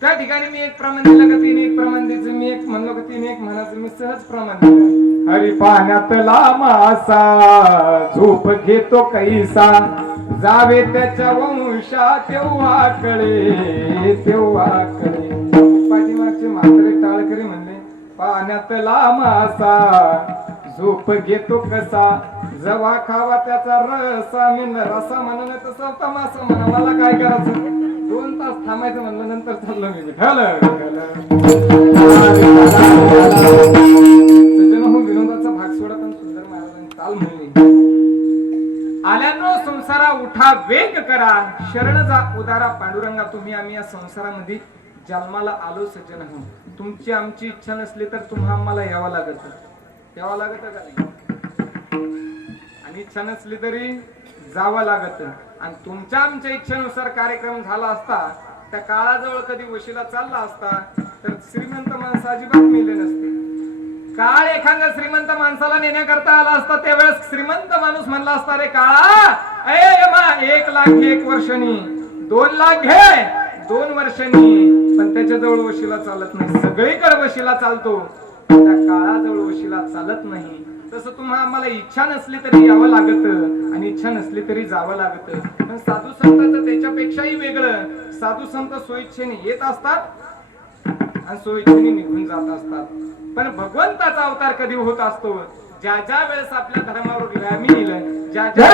त्या ठिकाणी मी एक प्रमाण दिलं का तिने एक प्रमाण द्यायचं, मी एक म्हणलो का तिने एक म्हणायचं, मी सहज प्रमाण दिलं. हरी पाण्यातला मासा झोप घेतो कैसा, जावे त्याच्या वंशा तेव्हा कळे, तेव्हा कळे. पाठीमागचे म्हातारे टाळकरी म्हणले, पाण्यातला मासा झोप घेतो कसा, जवा खावा त्याचा रसा. मी रसा म्हणून तसा तमासा म्हणा, मला काय करायचं. 2 तास थांबायचं म्हणलं, नंतर चाललो मी. सज्जन विनोदाचा भाग सोडा, पण सुंदर महाराजांनी ताल म्हणली. आल्यानो संसारा उठा वेग करा, शरण जा उदारा पांडुरंगा. तुम्ही आम्ही या संसारामध्ये जन्माला आलो सज्जन हो. तुमची आमची इच्छा नसली तर तुम्हा आम्हाला यावं लागत, यावं लागत का नाही. आणि इच्छा नसली तरी जावं लागत. आणि तुमच्या आमच्या इच्छेनुसार कार्यक्रम झाला असता, त्या काळाजवळ कधी वशिला चालला असता तर श्रीमंत माणसं अजिबात मेले नसते. काळ एखाद्या श्रीमंत माणसाला नेण्याकरता आला असता, त्यावेळेस श्रीमंत माणूस म्हणला असता, रे काळा 1 लाख घे 1 वर्षांनी, 2 लाख घे 2 वर्षांनी. पण त्याच्याजवळ वशिला चालत नाही. सगळीकडे वशिला चालतो, त्या काळाजवळ वशिला चालत नाही. तसं तुम्हाला आम्हाला इच्छा नसली तरी यावं लागत आणि इच्छा नसली तरी जावं लागत. पण साधू संतांचं त्याच्यापेक्षाही वेगळं. साधू संत सोयीच्छेने येत असतात आणि सोयीच्छेने निघून जात असतात. पण भगवंताचा अवतार कधी होत असतो? ज्या ज्या वेळेस आपल्या धर्मावर ग्रामी येईल, ज्या ज्या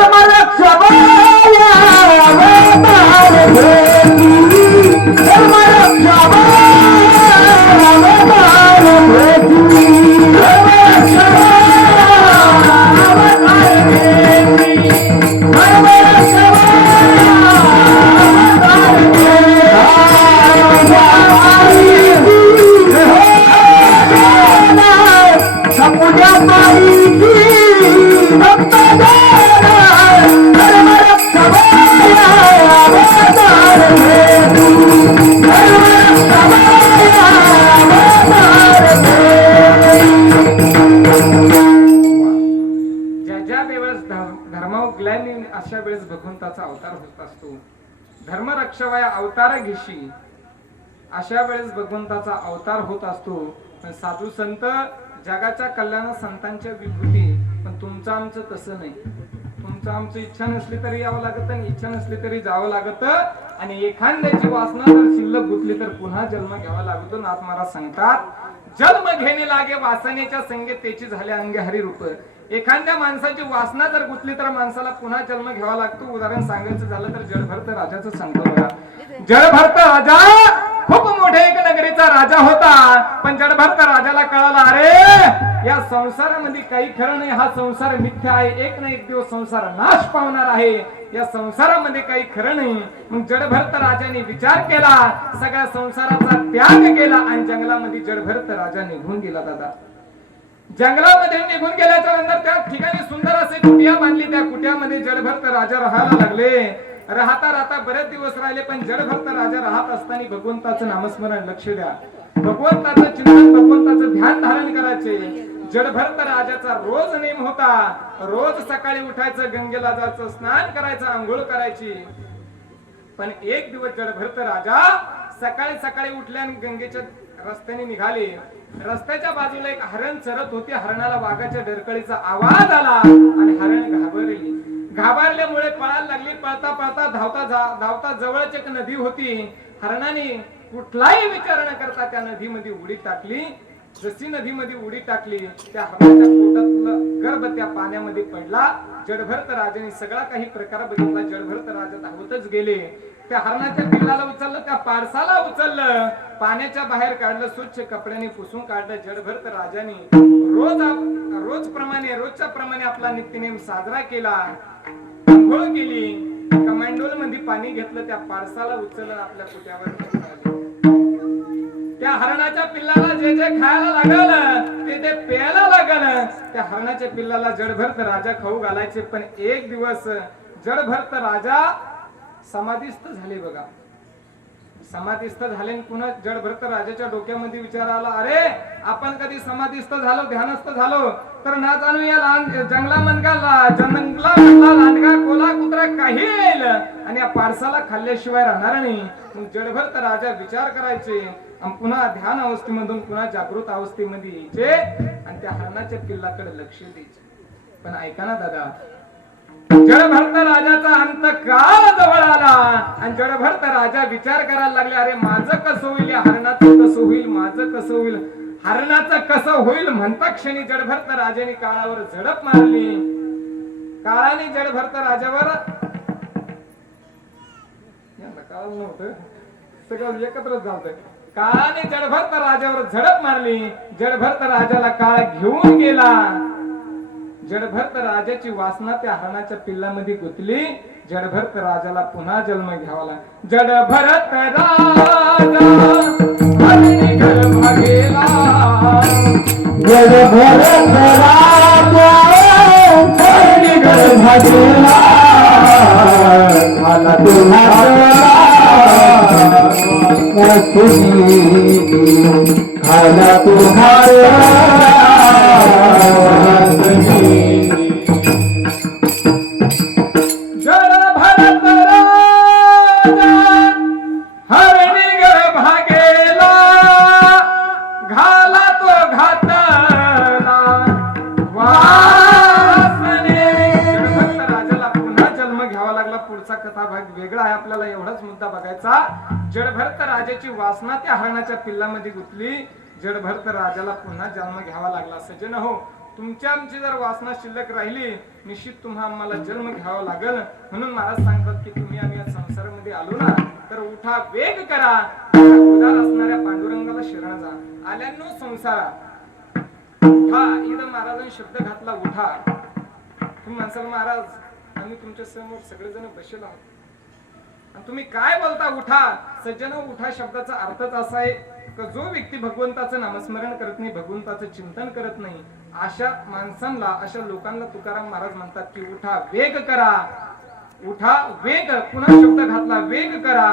अशा वेळेस भगवंताचा अवतार होत असतो. धर्मरक्षावया अवतार घेशी, अशा वेळेस भगवंताचा अवतार होत असतो. पण साधू संत जगाच्या कल्याण संतांच्या विभूती. पण तुमचं आमचं तसं नाही. तुमचं आमचं इच्छा नसली तरी यावं लागत आणि इच्छा नसली तरी जावं लागत. आणि एखाद्याची वासना जर शिल्लक गुंतली तर पुन्हा जन्म घ्यावा लागतो. नाथ महाराज सांगतात, जन्म घेणे लागे वासनेच्या संगेत त्याची झाले अंगे हरी रूप. एखाद्या माणसाची वासना जर गुंतली तर माणसाला पुन्हा जन्म घ्यावा लागतो. उदाहरण सांगायचं झालं तर जडभरत राजाचं सांगतो बघा. जडभरत राजा खूप मोठ्या एक नगरीचा राजा होता. पण जडभरत राजाला कळाला, अरे या संसारामध्ये काही खरं नाही. हा संसार मिथ्या आहे. एक ना एक दिवस संसार नाश पावणार आहे. या संसारामध्ये काही खरं नाही. मग जडभरत राजाने विचार केला, सगळ्या संसाराचा त्याग केला आणि जंगलामध्ये जडभरत राजा निघून गेला. दादा जंगलामध्ये निघून गेल्याच्या नंतर त्या ठिकाणी सुंदर असे कुटिया बांधली. त्या कुटियामध्ये जडभरत राजा राहायला लागले. राहता राहता बरेच दिवस राहिले. पण जडभरत राजा राहत असताना भगवंताचं नामस्मरण लक्ष द्या. भगवंताचं चिंतन, भगवंताचं ध्यान धारण करायचे. जडभरत राजाचा रोज नेम होता. रोज सकाळी उठायचं, गंगेला जायचं, स्नान करायचं, आंघोळ करायची. पण एक दिवस जडभरत राजा सकाळी सकाळी उठले आणि गंगेच्या रस्त्याने निघाले. रस्त्याच्या बाजूला एक हरण चरत होते. हरणाला वाघाच्या डरकळीचा आवाज आला आणि हरण घाबरली. घाबरल्यामुळे पळायला लागली. पळता पळता धावता जवळच एक नदी होती. हरणाने कुठलाही विचार न करता त्या नदीमध्ये उडी टाकली. जशी नदीमध्ये उडी टाकली, त्या हरणाच्या पोटातलं गर्भ त्या पाण्यामध्ये पडला. जडभरत राजाने सगळा काही प्रकार बघितला. जडभरत राजा धावतच गेले. त्या हरणाच्या पिल्लाला उचललं, त्या पारसाला उचललं, पाण्याच्या बाहेर काढलं, स्वच्छ कपड्याने पुसून काढलं. जडभरत राजाने रोजच्या प्रमाणे आपला नित्यनेम साजरा केला. आंघोळ केली, कमांडोल मध्ये पाणी घेतलं, त्या पारसाला उचललं, आपल्या कुट्यावर त्या हरणाच्या पिल्लाला जे जे खायला लागलं ते प्यायला लागलं. त्या हरणाच्या पिल्लाला जडभरत राजा खाऊ घालायचे. पण एक दिवस जडभरत राजा समाधीस्थ झाले. बघा, समाधीस्थ झाले. पुन्हा जडभरत राजाच्या डोक्यामध्ये विचार आला, अरे आपण कधी समाधीस्थ झालो, ध्यानस्थ झालो तर ना जाणू या जंगलामधला लांडगा कोला कुत्रा काही येईल आणि या पारसाला खाल्ल्याशिवाय राहणार नाही. मग जडभरत राजा विचार करायचे आणि पुन्हा ध्यान अवस्थेमधून पुन्हा जागृत अवस्थेमध्ये यायचे आणि त्या हरणाच्या पिल्लाकडे लक्ष द्यायचे. पण ऐका ना दादा, जडभरत राजाचा अंत काळ जवळ आला आणि जडभरत राजा विचार करायला लागले, अरे माझं कसं होईल, या हरणाचं कसं होईल, माझं कसं होईल, हरणाचं कसं होईल म्हणता क्षणी जडभरत राजाने काळावर झडप मारली. काळाने जडभरत राजावर काळ नव्हतं, सगळं एकत्रच झालत. काळाने जडभरत राजावर झडप मारली. जडभरत राजाला काळ घेऊन गेला. जडभरत राजाची वासना त्या हरणाच्या पिल्लामध्ये गुंतली. जडभरत राजाला पुन्हा जन्म घ्यावा लागला. जडभरत राजा हरणी गर्भ गेला. जडभरत राजा हरणी गर्भ गेला. मला तुम्हाला खाला तुम्हारा जडभरत राजा हरणी गर्भ गेला. घाला तो घातला तर राजाची वासना त्या हरणाच्या पिल्लामध्ये गुंतली. जडभर तर राजाला पुन्हा जन्म घ्यावा लागला. सज्जन हो, तुमच्या आमची जर वासना शिल्लक राहिली, निश्चित तुम्हा आम्हाला जन्म घ्यावा लागल. म्हणून महाराज सांगतात की तुम्ही आम्ही या संसारामध्ये आलो ना, तर उठा, वेग करा, उदार असणाऱ्या पांडुरंगाला शरण जा. आल्यानो संसारा उठा. इथं महाराजांनी शब्द घातला उठा. तुम्ही म्हणसाल महाराज आम्ही तुमच्या समोर सगळेजण बसेल आहोत आणि तुम्ही काय बोलता उठा. सज्जन, उठा शब्दाचा अर्थच असा आहे की जो व्यक्ती भगवंताचं नामस्मरण करत नाही, भगवंताचं चिंतन करत नाही, अशा माणसांना, अशा लोकांना तुकाराम महाराज म्हणतात की उठा, वेग करा. उठा, वेग, पुन्हा शब्द घातला वेग करा,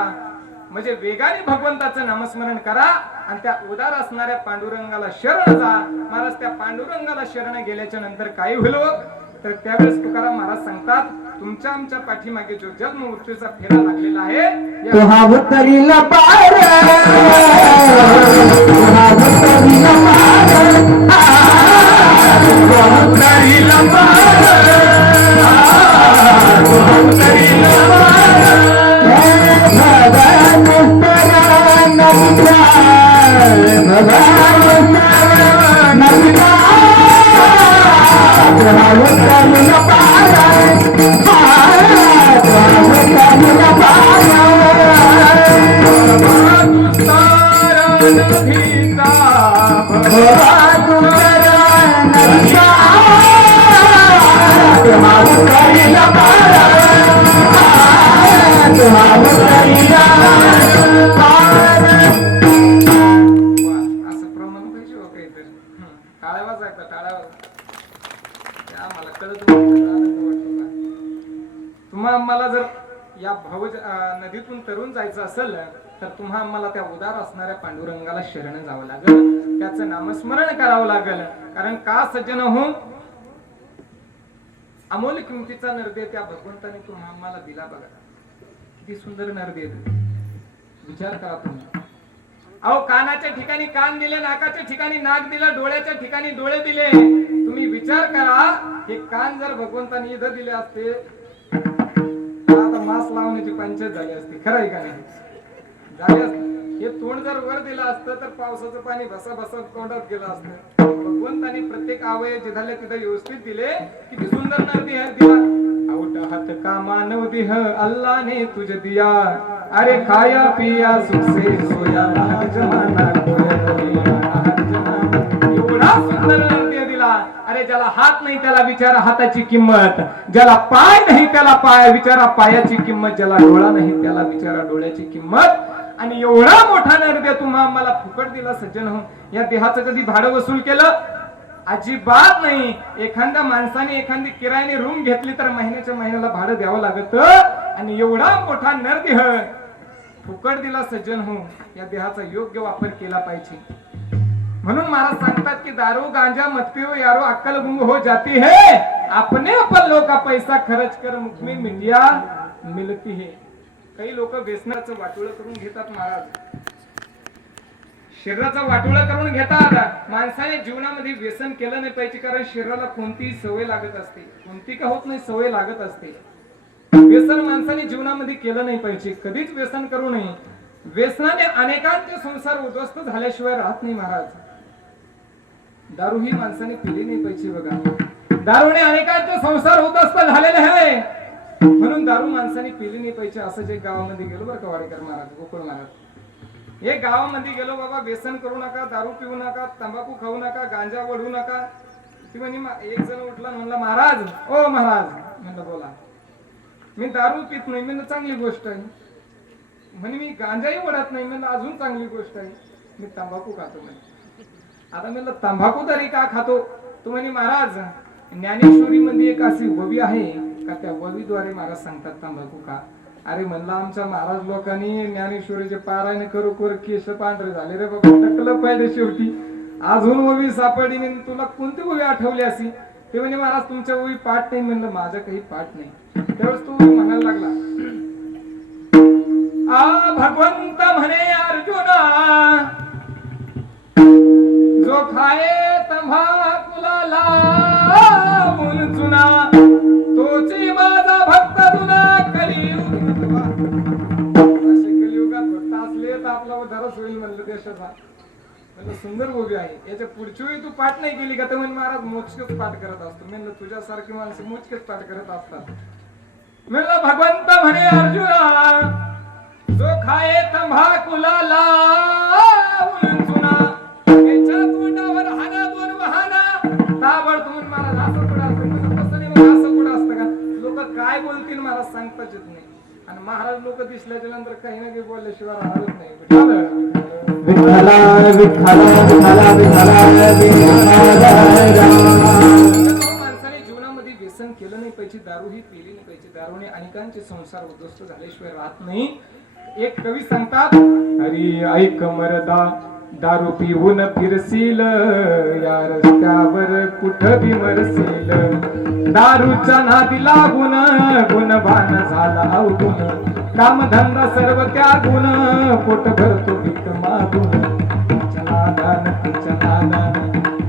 म्हणजे वेगाने भगवंताचं नामस्मरण करा आणि त्या उदार असणाऱ्या पांडुरंगाला शरण जा. महाराज त्या पांडुरंगाला शरण गेल्याच्या नंतर काय होईल तर त्यावेळेस तुकाराम महाराज सांगतात तुमच्या आमच्या पाठीमागे जो जन्म मृत्यूचा फेरा लागलेला आहे, तुहा उतरीला पार, तुहा उतरीला पार, तुहा उतरीला पार, तुहा उतरीला पार. भगवान भगवान तुहा उतरीला पार, असं प्रमाण पाहिजे हो काहीतरी. टाळ्या वाजायचा, टाळ्या आम्हाला कळत तुम्हा आम्हाला जर या भव नदीतून तरुण जायचं असेल तर तुम्हा आम्हाला त्या उदार असणाऱ्या पांडुरंगाला शरण जावं लागेल, त्याचं नामस्मरण करावं लागेल. कारण का सज्जन हो, अमोल किमतीचा नरदे त्या भगवंताने तुम्हा आम्हाला दिला. बघा किती सुंदर नरदे, विचार करा तुम्ही. अहो, कानाच्या ठिकाणी कान दिले, नाकाच्या ठिकाणी नाक दिलं, डोळ्याच्या ठिकाणी डोळे दिले. तुम्ही विचार करा, हे कान जर भगवंताने इथं दिले असते आता मास लावण्याची पंचायत झाली असती. खरं आहे का नाही? झाली असती. हे तोंड जर वर दिलं असतं तर पावसाचं पाणी भसा भसा तोंडात गेलं असतं. भगवंताने प्रत्येक अवयव जिथले तिथे व्यवस्थित दिले. किती सुंदर नरदी है दिला. औट हात का मानव देह अल्लाने तुझ दिया, अरे खाया पिया सुख से सोया जमाना एवढा सुंदर नरदी दिला. अरे ज्याला हात नाही त्याला विचारा हाताची किंमत, ज्याला पाय नाही त्याला पाय विचारा पायाची किंमत, ज्याला डोळा नाही त्याला विचारा डोळ्याची किंमत. आणि एवढा मोठा नरदे तुम्हा आम्हाला फुकट दिला. सज्जन हो, या देहाचं कधी भाडं वसूल केलं? अजिबात नाही. एखाद्या माणसाने एखादी किरायाने रूम घेतली तर महिन्याच्या महिन्याला भाडं द्यावं लागत. आणि एवढा मोठा नरदेह फुकट दिला. सज्जन हो, या देहाचा योग्य वापर केला पाहिजे. म्हणून महाराज सांगतात की दारू गांजा मत पिओ यारो अक्कल गुंग हो जाती है, अपने अपन लोका पैसा खर्च कर मुख में मिटिया मिलती है. काही लोक व्यसनाचं वाटोळं करून घेतात. महाराज शरीराचं वाटोळं करून घेतात. माणसाने जीवनामध्ये व्यसन केलं नाही पाहिजे, कारण शरीराला कोणतीही सवय लागत असते. कोणती का होत नाही, सवय लागत असते. व्यसन माणसाने जीवनामध्ये केलं नाही पाहिजे, कधीच व्यसन करू नये. व्यसनाने अनेकांचे संसार उद्ध्वस्त झाल्याशिवाय राहत नाही. महाराज दारू ही माणसाने पिली नाही पाहिजे. बघा, दारूने अनेकांचे संसार उद्ध्वस्त झालेले आहे, म्हणून दारू माणसाने पिली नाही पाहिजे. असं जे गावामध्ये गेलो बरं का वाडेकर महाराज, गोकुळ महाराज, हे गावामध्ये गेलो, बाबा व्यसन करू नका, दारू पिऊ नका, तंबाखू खाऊ नका, गांजा वळू नका. ती म्हणे, एक जण उठला म्हणला, महाराज ओ महाराज, म्हणलं बोला. मी दारू पित नाही, म्हणलं चांगली गोष्ट आहे. म्हणे मी गांजाही वडत नाही, म्हणलं अजून चांगली गोष्ट आहे. मी तंबाखू खातो म्हणे. आता म्हणलं तंबाखू तरी का खातो? तो म्हणे, महाराज ज्ञानेश्वरी मध्ये एक अशी ववी आहे का, त्या ववीद्वारे महाराज सांगतात तंबाखू खा. अरे म्हणलं आमच्या महाराज लोकांनी ज्ञानेश्वरीचे पारायण करू करू केस पांढरे झाले रे बाबा, टकलं पाहिजे शेवटी. अजून ववी सापडली नाही, तुला कोणती ववी आठवली अशी? ते म्हणे, महाराज तुमच्या ववी पाठ नाही. म्हणलं माझं काही पाठ नाही. त्यावेळेस तो म्हणायला लागला, आ भगवंत म्हणे अर्जुना, जो खाये तंबाखूला लावून चुना, तोची माझा भक्त जुना. कलियुगात भक्त असले तर आपला तुला उद्धारच होईल म्हणलं देशाचा. म्हणलं सुंदर उभी आहे, याच्या पुढची वेळी तू पाठ नाही केली का तर म्हणजे महाराज मोजकेच पाठ करत असतो. म्हणलं तुझ्यासारखी माणसं मोजकेच पाठ करत असतात. म्हणलं भगवंत म्हणे अर्जुना, जो खाये तंबाखूला चुना, त्याच्या तोंडावर हाना दोन वाहना ताबडतोब महाराज असं कुठं असतं, तसं नाही मग असं कुठं असतं का? लोक काय बोलतील महाराज सांगताच येत नाही. आणि महाराज लोक दिसल्याच्या नंतर काही ना काही बोलल्याशिवाय राहत नाही. विठ्ठला विठ्ठला विठ्ठला विठ्ठला विठ्ठला. माणसाने जीवनामध्ये व्यसन केलं नाही पाहिजे, दारूही पिली नाही पाहिजे. दारूने अनेकांचे संसार उद्ध्वस्त झाल्याशिवाय राहत नाही. एक कवी सांगतात, हरी ऐक मरदा, दारू पिऊन फिरशील या रस्त्यावर कुठं बी मरशील. दारूच्या नादी लागून गुणवान झाला अवगुण, कामधंदा सर्व त्यागून पोट भरतो भीक मागून. तिच्या नादान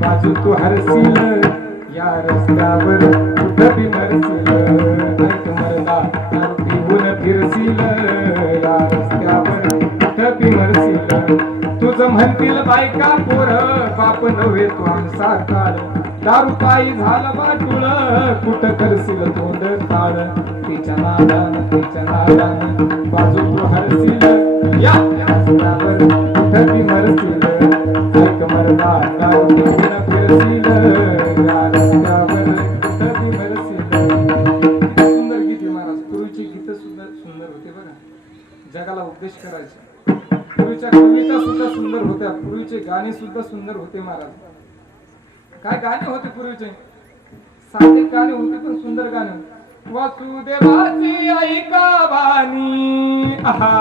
बाजू तू हरशील या रस्त्यावर कुठं बी मरशील. ऐक मरदा, दारू पिऊन फिरशील या रस्त्यावर कुठं बी मरशील. तुझं म्हणतील बायका पोर, बाप नव्हे तू आमचा काळ. दारू पायी झालं वाटुळ, कुठं करशील तोंड ताळ. तिच्या नादान बाजू तू हरशील या रस्त्यावर कुठं बी मरशील. ऐक मरदा, दारू पिऊन फिरशील या रस्त्यावर कुठं बी मरशील. किती सुंदर गीत आहे महाराज. पूर्वीची गीत सुद्धा सुंदर होते बघा, जगाला उपदेश करायचे. पूर्वीच्या कविता सुद्धा सुंदर होत्या, पूर्वीचे गाणे सुद्धा सुंदर होते महाराज. काय गाणे होते पूर्वीचे, साधे गाणे होते पण सुंदर गाणे. वासुदेवाची ऐका वाणी, आहा,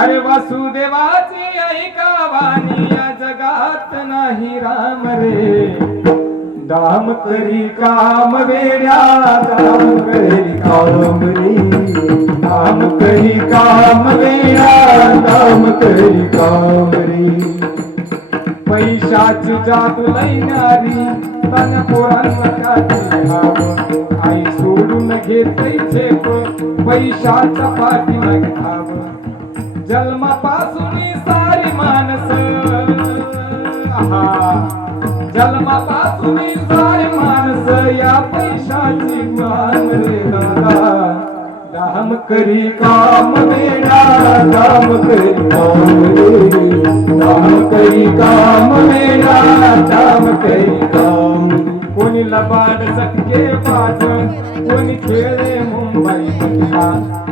अरे वासुदेवाची ऐका वाणी, या जगात नाही राम रे. दाम करी काम वेड्या, दाम करी काम रे. दाम करी काम वेड्या, दाम करी काम रे. पैशाची जादू लैणारी तन पोरांना आई सोडून घेते झेप, पैशाच्या पाठीमागे धाव. जन्मापासून सारी माणस, आहा, जन्मापासून सारी माणस या पैशाची मान रे दादा. दाम करी काम वेडा, दाम करी काम रे. दाम करी काम वेडा, दाम करी काम. कोणी लबाड सटके बाज, कोणी खेळे मुंबई मधला.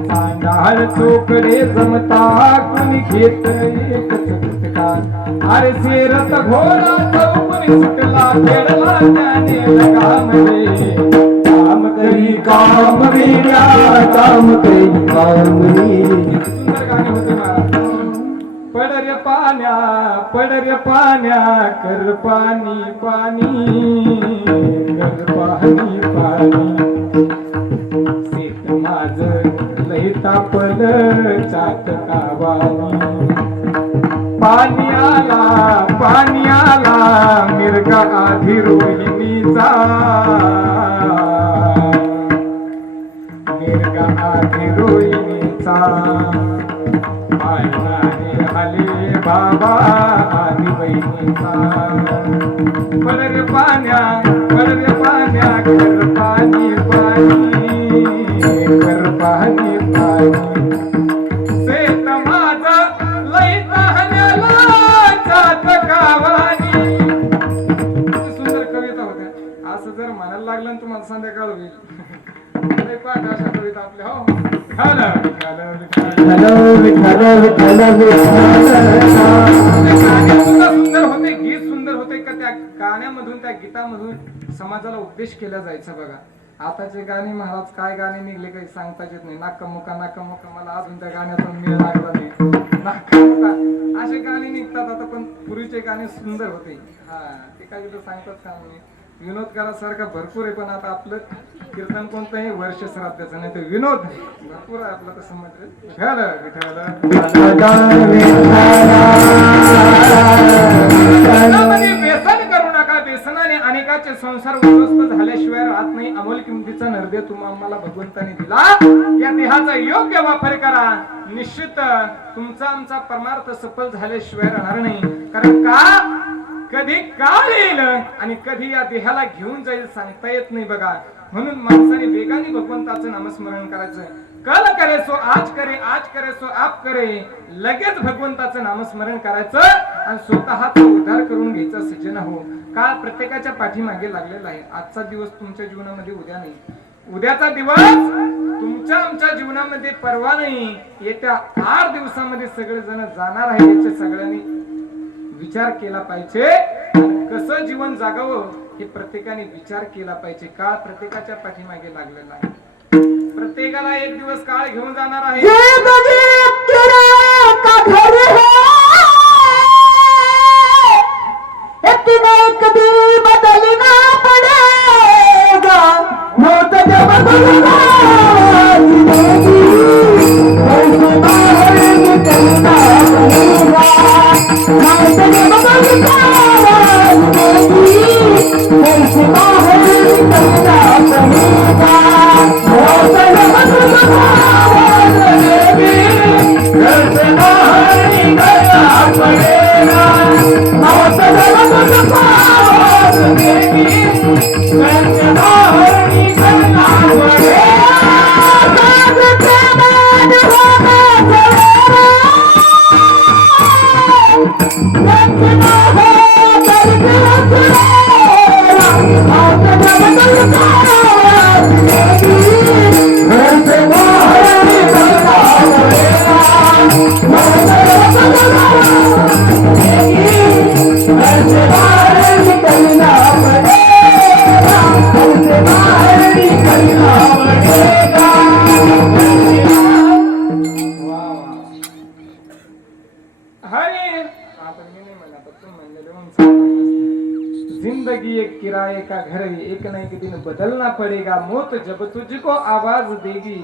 सांगाळ चोकडे जमता, कोणी घेत एकच गुटका. अरे शेरत घोडा चौकणी सुटला, खेळला त्याने लगाम रे. काम करी काम वेड्या, काम करी काम रे. सुंदर गाणे होते महाराज. पड रे पाण्या कर पाणी पाणी, कर पाणी पाणी. शेत माझ लई तापल चाटकावानी. पाणी आला मिरगा आधी रोहिणीचा. मिरगा आधी रोहिणीचा. पाण्याने आले बाबा आधी बहिणीचा. पड रे पाण्या कर पाणी पाणी, कर पाणी पाणी. शेत माझं लई तहानेला चाटकावानी. सुंदर कविता होत्या. असं जर म्हणायला लागलं ना तुम्हाला संध्याकाळ होईल. लई पाठ अशा कविता आपल्या. हो हॅलो विठ्ठला विठ्ठला विठ्ठला. गाणे सुद्धा सुंदर होते, गीत सुंदर होते का त्या गाण्यामधून, त्या गीतामधून समाजाला उपदेश केला जायचा बघा. आताचे गाणे महाराज काय गाणे निघले काही सांगताच येत नाही. नाका मुका मला अजून त्या गाण्याचा मेळ लागला नाही. नाका मुका असे गाणे निघतात आता, पण पूर्वीचे गाणे सुंदर होते. हा, ते काय तिथं सांगतात का मी. विनोद करासारखा भरपूर आहे, पण आता आपलं कीर्तन कोणतंही वर्ष श्राद्धाचं नाही तर विनोद भरपूर आहे आपलं. तसं म्हटलं व्यसन करू नका. व्यसनाने अनेकाच्या प्रत्येकाचे संसार उद्ध्वस्त झाल्याशिवाय राहत नाही. अमोल किमतीचा नरदेव तुम्हाला भगवंताने दिला. या देहाचा योग्य वापर करा. निश्चित तुमचा आमचा परमार्थ सफल झाल्याशिवाय राहणार नाही. कारण का कधी काळ येईल आणि कधी या देहाला घेऊन जाईल सांगता येत नाही बघा. म्हणून माणसाने वेगाने भगवंताचं नामस्मरण करायचं. कल करे सो आज करे, आज करे सो आप करे. लगेच भगवंताचं नामस्मरण करायचं आणि स्वतःचा उद्धार करून घ्यायचा. सज्जन हो, काळ प्रत्येकाच्या पाठीमागे लागलेला आहे. आजचा दिवस तुमच्या जीवनामध्ये उद्या नाही, उद्याचा दिवस तुमच्या आमच्या जीवनामध्ये परवा नाही. येत्या 8 दिवसामध्ये सगळे जण जाणार आहे. याचे सगळ्यांनी विचार केला पाहिजे. कसं जीवन जागावं हे प्रत्येकाने विचार केला पाहिजे. काळ प्रत्येकाच्या पाठीमागे लागलेला आहे. प्रत्येकाला एक दिवस काळ घेऊन जाणार आहे. कभी बदलना पड़ेगा, मौत जब बाहर निकलना पड़ेगा, मौत जब बाहर निकलना पड़ेगा, मौत जब जिंदगी एक किराए का घर, एक न एक दिन बदलना पड़ेगा, मौत जब तुझको आवाज देगी,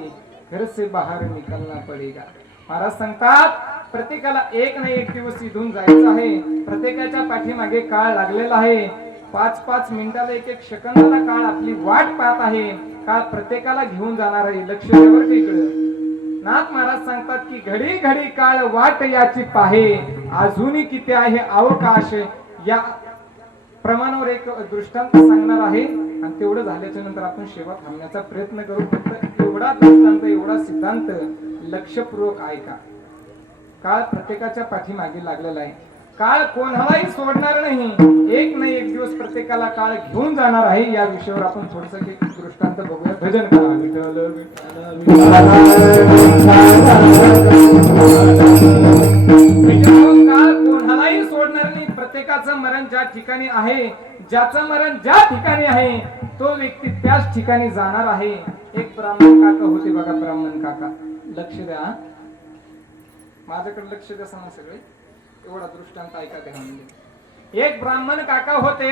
घर से बाहर निकलना पड़ेगा. महाराज सांगतात प्रत्येकाला एक ना एक दिवस इथून जायचं आहे. प्रत्येकाच्या पाठीमागे काळ लागलेला आहे. 5-5 मिनिटाला एक सेकंदाला काळ आपली वाट पाहत आहे. काळ प्रत्येकाला घेऊन जाणार आहे. लक्ष द्यावर तिकडे नाथ महाराज सांगतात की घडी घडी काळ वाट याची पाहे, अजूनही किती आहे अवकाश. या प्रमाणावर एक दृष्टांत सांगणार आहे आणि तेवढं झाल्याच्या नंतर आपण सेवा थांबण्याचा प्रयत्न करू. फक्त एवढा दृष्टांत, एवढा सिद्धांत लक्षपूर्वक ऐका. काळ प्रत्येकाच्या पाठीमागे लागलेला आहे. काळ कोणालाही सोडणार नाही. एक ना एक दिवस प्रत्येकाला काळ घेऊन जाणार आहे. या विषयावर आपण थोडस एक दृष्टांत बघूया. भजन करा. विठ्ठल विठ्ठल. काळ कोणालाही सोडणार नाही. प्रत्येकाचं मरण ज्या ठिकाणी आहे, ज्याचं मरण ज्या ठिकाणी आहे, तो व्यक्ती त्याच ठिकाणी जाणार आहे. एक ब्राह्मण काका होते बघा. ब्राह्मण काका, लक्ष द्या, माझ्याकडे लक्ष द्या सांगा सगळे. एवढा दृष्टांत ऐका ध्यानामध्ये. एक ब्राह्मण काका होते.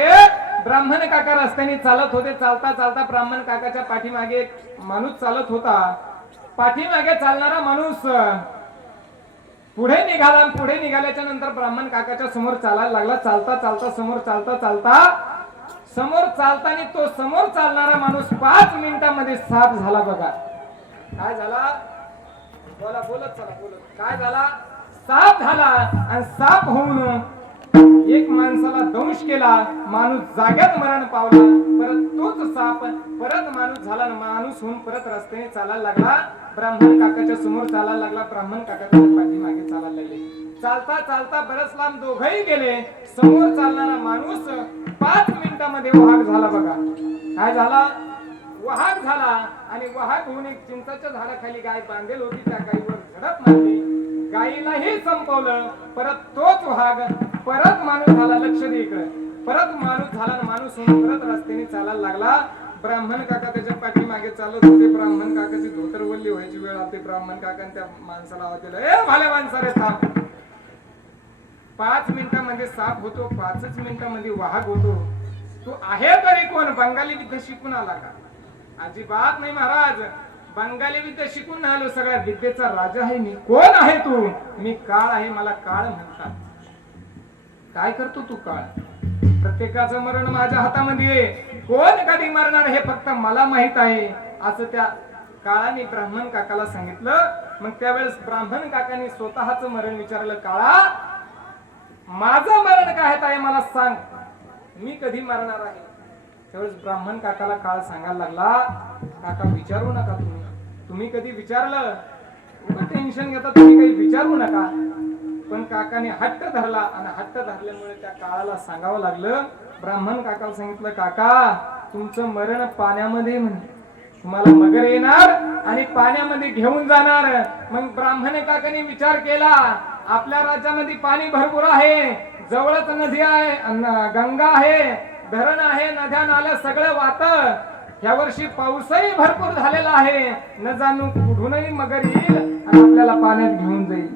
ब्राह्मण काका रस्त्याने चालत होते. चालता चालता ब्राह्मण काकाच्या पाठीमागे एक माणूस चालत होता. पाठीमागे चालणारा माणूस पुढे निघाला. पुढे निघाल्याच्या नंतर ब्राह्मण काकाच्या समोर चालायला लागला. चालता चालता समोर समोर चालताना तो समोर चालणारा माणूस 5 मिनिटांमध्ये साफ झाला बघा. काय झाला? बोला, बोलत चला, बोलत. काय झाला? साप झाला. आणि साप होऊन एक माणसाला दंश केला. माणूस जाग्यात मरण पावला. परत तोच साप परत माणूस झाला. माणूस होऊन परत रस्त्याने चालायला लागला. ब्राह्मण काकाच्या समोर चालायला लागला. ब्राह्मण काकाच्या पाठीमागे चालायला लागले. चालता चालता बरच लांब दोघही गेले. समोर चालणारा माणूस 5 मिनिटांमध्ये वाहक झाला बघा. काय झाला? वाहक झाला. आणि वाहक होऊन एक चिंचाच्या झाडाखाली गाय बांधेल होती. त्या गायीवर झडप मारली. गायीलाही संपवलं. परत तोच वाहक परत माणूस झाला. लक्ष दे इकडे. परत माणूस झाला. माणूस होऊन परत रस्त्याने चालायला लागला. ब्राह्मण काका त्याच्या पाठीमागे चालत होते. ब्राह्मण काकाची धोतर वल्ली व्हायची वेळ आली. ब्राह्मण काकाने त्या माणसाला आवाज दिला, ए भाल्या माणसारे थांब. 5 मिनिटांमध्ये साप होतो. 5च मिनिटांमध्ये वाहक होतो. तू आहे तरी कोण? बंगाली विद्या शिकून आला का? अजिबात नाही महाराज. बंगाली विद्या शिकून आलो. सगळ्या विद्येचा राजा आहे मी. कोण आहे तू? मी काळ आहे. मला काळ म्हणतात. काय करतो तू काळ? प्रत्येकाचं मरण माझ्या हातामध्ये आहे. कोण कधी मरणार हे फक्त मला माहित आहे असं त्या काळाने ब्राह्मण काकाला सांगितलं. मग त्यावेळेस ब्राह्मण काकाने स्वतःच मरण विचारलं, काळा माझं मरण काय आहे मला सांग, मी कधी मरणार आहे. त्यावेळेस ब्राह्मण काकाला काळ सांगायला लागला, काका विचारू नका, तुम्ही कधी विचारलं, टेन्शन घेता, तुम्ही काही विचारू नका. पण काकाने हट्ट धरला आणि हट्ट धरल्यामुळे त्या काळाला सांगावं लागलं. ब्राह्मण काकाला सांगितलं, काका तुमचं मरण पाण्यामध्ये म्हणे, तुम्हाला मगर येणार आणि पाण्यामध्ये घेऊन जाणार. मग ब्राह्मण काकाने विचार केला, आपल्या राज्यामध्ये पाणी भरपूर आहे, जवळच नदी आहे, गंगा आहे, धरण आहे, नद्या नाल्या सगळं वाहत, या वर्षी पाऊसही भरपूर झालेला आहे, न जाणू कुठूनही मगर येईल आणि आपल्याला पाण्यात घेऊन जाईल.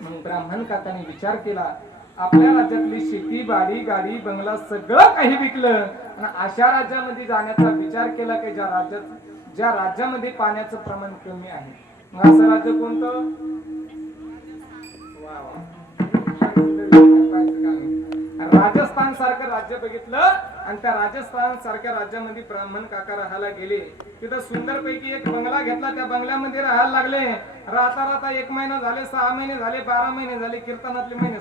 मग ब्राह्मण काकाने विचार केला, आपल्या राज्यातली शेती बाडी गाडी बंगला सगळं काही विकलं आणि अशा राज्यामध्ये जाण्याचा विचार केला की ज्या राज्यामध्ये पाण्याचं प्रमाण कमी आहे. मग असं राज्य कोणतं? वा वा, राजस्थान सारखं राज्य बघितलं आणि त्या राजस्थान सारख्या राज्यामध्ये ब्राह्मण काका राहायला गेले. तिथं सुंदरपैकी एक बंगला घेतला, त्या बंगल्यामध्ये राहायला लागले. राहता राहता 1 महिना झाले, 6 महिने झाले, 12 महिने झाले, कीर्तनातले महिने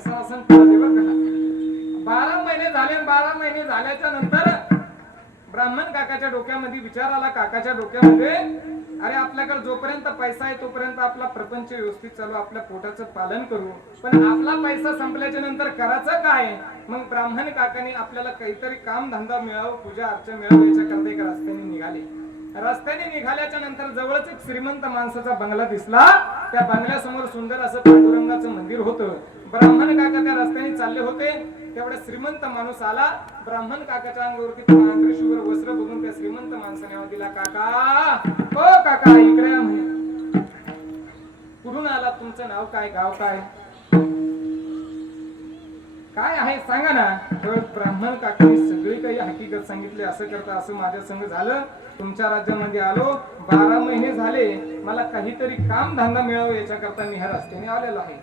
12 महिने झाले. 12 महिने झाल्याच्या नंतर ब्राह्मण काकाच्या डोक्यामध्ये विचार आला, काकाच्या डोक्यामध्ये, अरे आपल्याकडे जोपर्यंत पैसा आहे तोपर्यंत आपला प्रपंच व्यवस्थित चालू, आपल्या पोटाचं पालन करू, पण आपला पैसा संपल्याच्या नंतर करायचं काय. मग ब्राह्मण काकाने आपल्याला काहीतरी काम धंदा मिळावं, पूजा अर्चा मिळावं याच्याकरता एका रस्त्याने निघाले. रस्त्याने निघाल्याच्या नंतर जवळच एक श्रीमंत माणसाचा बंगला दिसला. त्या बंगल्यासमोर सुंदर असं पांडुरंगाचं मंदिर होतं. ब्राह्मण काका त्या रस्त्याने चालले होते, तेवढा श्रीमंत माणूस आला. ब्राह्मण काकाच्या अंगावरती पांढरी शुभ्र वस्त्र बघून त्या श्रीमंत माणसाने आवाज दिला, काका, ओ काका इकडे या म्हणे. कुठून आला, तुमचं नाव काय, गाव काय, काय आहे सांगा ना. तर ब्राह्मण काकाने सगळी काही हकीकत सांगितली. असं करता असं माझ्या संग झालं, तुमच्या राज्यामध्ये आलो, 12 महिने झाले, मला काहीतरी काम धंदा मिळावं याच्याकरता मी ह्या रस्त्याने आलेलो आहे.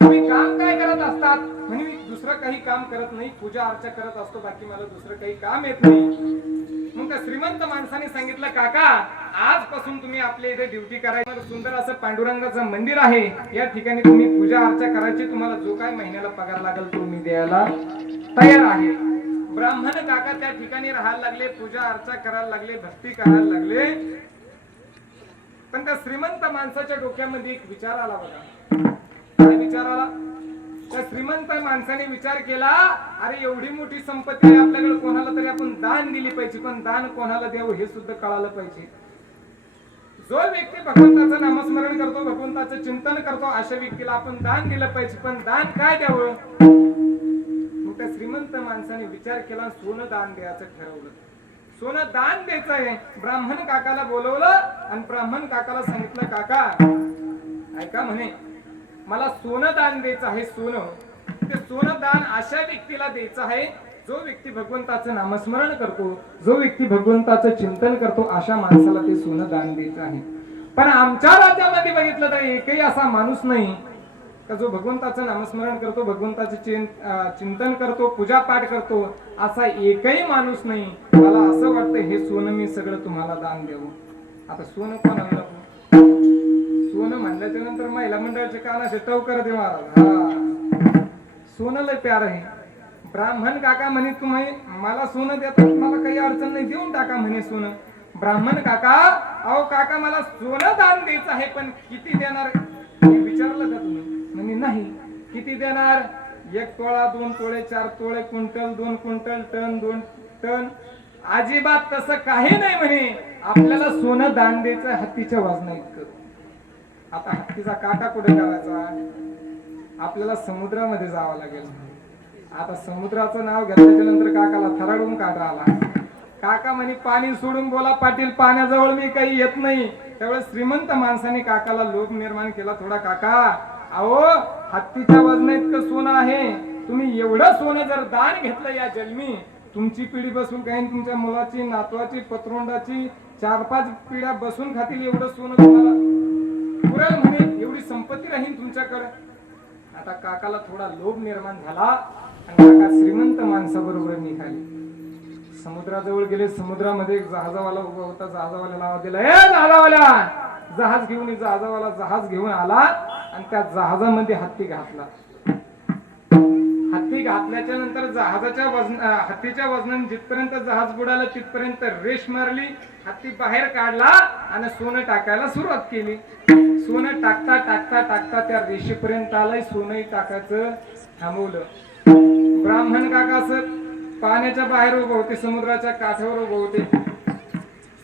तुम्ही काम काय करत असतात म्हणजे? मी दुसरं काही काम करत नाही, पूजा अर्चा करत असतो, बाकी मला दुसरं काही काम येत नाही. मग त्या श्रीमंत माणसाने सांगितलं, काका आजपासून तुम्ही आपल्या इथे ड्युटी करायची, सुंदर असं पांडुरंगाचं मंदिर आहे, या ठिकाणी तुम्ही पूजा अर्चा करायची, तुम्हाला जो काय महिन्याला पगार लागेल तो मी द्यायला तयार आहे. ब्राह्मण काका त्या ठिकाणी राहायला लागले, पूजा अर्चा करायला लागले, भक्ती करायला लागले. पण त्या श्रीमंत माणसाच्या डोक्यामध्ये एक विचार आला बघा. काय विचार आला? त्या श्रीमंत माणसाने विचार केला, अरे एवढी मोठी संपत्ती आहे आपल्याकडे, कोणाला तरी आपण दान दिली पाहिजे, पण दान कोणाला द्यावं हे सुद्धा कळालं पाहिजे. जो व्यक्ती भगवंताचं नामस्मरण करतो, भगवंताचं चिंतन करतो, अशा व्यक्तीला आपण दान दिलं पाहिजे, पण दान काय द्यावं? मग त्या श्रीमंत माणसाने विचार केला, सोनं दान द्यायचं ठरवलं. सोनं दान द्यायचंय. ब्राह्मण काकाला बोलवलं आणि ब्राह्मण काकाला सांगितलं, काका ऐका म्हणे, मला सोनं दान द्यायचं आहे. सोनं, ते सोनं दान अशा व्यक्तीला द्यायचं आहे जो व्यक्ती भगवंताचं नामस्मरण करतो, जो व्यक्ती भगवंताचं चिंतन करतो, अशा माणसाला ते सोनं दान द्यायचं आहे. पण आमच्या राज्यामध्ये बघितलं तर एकही असा माणूस नाही का जो भगवंताचं नामस्मरण करतो, भगवंताचं चिंतन करतो, पूजा पाठ करतो, असा एकही माणूस नाही. मला असं वाटतं हे सोनं मी सगळं तुम्हाला दान देऊ. आता सोनं कोण आणलं? सोनं म्हणल्याच्या नंतर महिला मंडळाचे कानाचे टवकर दे महाराज. सोनं लय प्यार आहे. ब्राह्मण काका म्हणे, तुम्ही मला सोनं देतात, मला काही अडचण नाही, देऊन टाका म्हणे सोनं. ब्राह्मण काका, अहो काका मला सोनं दान द्यायचं आहे, पण किती देणार विचारलं का तुम्ही? म्हणे नाही. किती देणार? 1 तोळा, 2 तोळे, 4 तोळे, क्विंटल, 2 क्विंटल, टन, 2 टन? अजिबात तसं काही नाही म्हणे. आपल्याला सोनं दान द्यायचं हत्तीच्या वजना इतकं. आता हत्तीचा काटा कुठे ठेवायचा? आपल्याला समुद्रामध्ये जावं लागेल. आता समुद्राचं नाव घेतल्याच्या नंतर काकाला थराडून काटा आला. काका म्हणे, पाणी सोडून बोला पाटील, पाण्याजवळ मी काही येत नाही. त्यावेळेस श्रीमंत माणसाने काकाला लोभ निर्माण केला थोडा. काका अहो, हत्तीच्या वजना इतकं सोनं आहे, तुम्ही एवढं सोनं जर दान घेतलं या जन्मी, तुमची पिढी बसून काही, तुमच्या मुलाची, नातवाची, पत्रोंडाची 4-5 पिढ्या बसून खातील एवढं सोनं तुम्हाला पुरेल म्हणे, एवढी संपत्ती राहील तुमच्याकडे. आता काकाला थोडा लोभ निर्माण झाला. आणि काका श्रीमंत माणसाबरोबर निघाले. समुद्राजवळ गेले. समुद्रामध्ये एक जहाजावाला उभा होता. जहाजावाल्याला आवाज दिला, ए जहाजावाला, जहाज घेऊन ये. जहाजावाला जहाज घेऊन आला आणि त्या जहाजामध्ये हत्ती घातला. हत्ती घातल्याच्या नंतर जहाजाच्या हत्तीच्या वजनाने जिथपर्यंत जहाज बुडालं तिथपर्यंत रेष मारली. हत्ती बाहेर काढला आणि सोनं टाकायला सुरुवात केली. सोनं टाकता टाकता टाकता त्या रेषेपर्यंत आलाय. सोनंही टाकायचं थांबवलं. ब्राह्मण काका असं पाण्याच्या बाहेर उभं होते, समुद्राच्या काठावर उभं होते.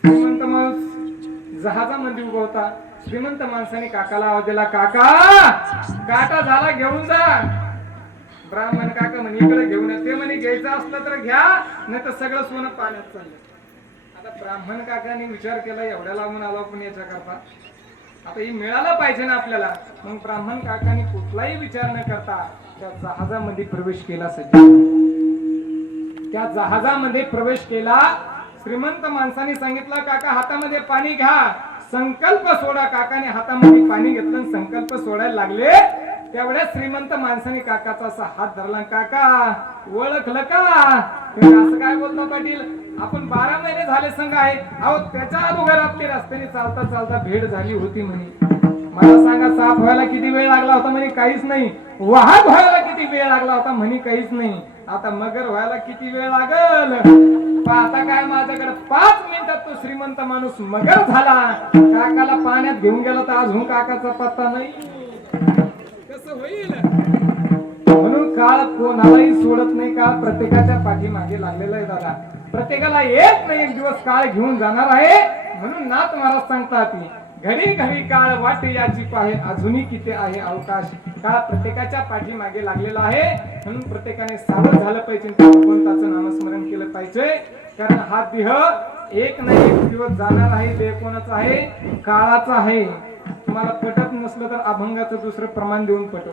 श्रीमंत माणूस जहाजामध्ये उभा होता. श्रीमंत माणसाने काकाला आवाज दिला, काका काटा झाला घेऊन जा. ब्राह्मण काका म्हणे इकडे घेऊन ये. ते म्हणे घ्यायचं असलं तर घ्या, नाही तर सगळं सोनं पाण्यात चाललं. आता ब्राह्मण काकाने विचार केला, एवढ्या लावून आलो पण याच्या करता आता हे मिळालं पाहिजे ना आपल्याला. मग ब्राह्मण काकाने कुठलाही विचार न करता त्या जहाजामध्ये प्रवेश केला. त्या जहाजामध्ये प्रवेश केला. श्रीमंत माणसाने सांगितलं, काका हातामध्ये पाणी घ्या, संकल्प सोडा. काकाने हातामध्ये पाणी घेतलं, संकल्प सोडायला लागले. तेवढ्या श्रीमंत माणसाने काकाचा असा हात धरला. काका ओळखलं का? असं काय बोलता पाटील, आपण 12 महिने झाले संघ आहे. अहो त्याच्या अगोदर आपली रस्त्याने चालता चालता भेट झाली होती म्हणे. मला सांगा, साफ व्हायला किती वेळ लागला होता म्हणे? काहीच नाही. वाहक व्हायला किती वेळ लागला होता म्हणे? काहीच नाही. आता मगर व्हायला किती वेळ लागल? आता काय माझ्याकडे 5 मिनिटात तो श्रीमंत माणूस मगर झाला. काकाला पाण्यात घेऊन गेला तर अजून काकाचा पत्ता नाही. कसं होईल? म्हणून काळ कोणालाही सोडत नाही. काळ प्रत्येकाच्या पाठीमागे लागलेला आहे दादा. प्रत्येकाला एक ना एक दिवस काळ घेऊन जाणार आहे. म्हणून नाथ महाराज सांगतात, घडी घडी काळ वाट याची पाहे, अजूनही किती आहे अवकाश. काळ प्रत्येकाच्या पाठीमागे लागलेला आहे. म्हणून प्रत्येकाने सावध झालं पाहिजे, भगवंताचं नामस्मरण केलं पाहिजे. कारण हा देह एक ना एक दिवस जाणार आहे. देह कोणाचा आहे? काळाचा आहे. तुम्हाला पटत नसलं तर अभंगाचं दुसरं प्रमाण देऊन पटव.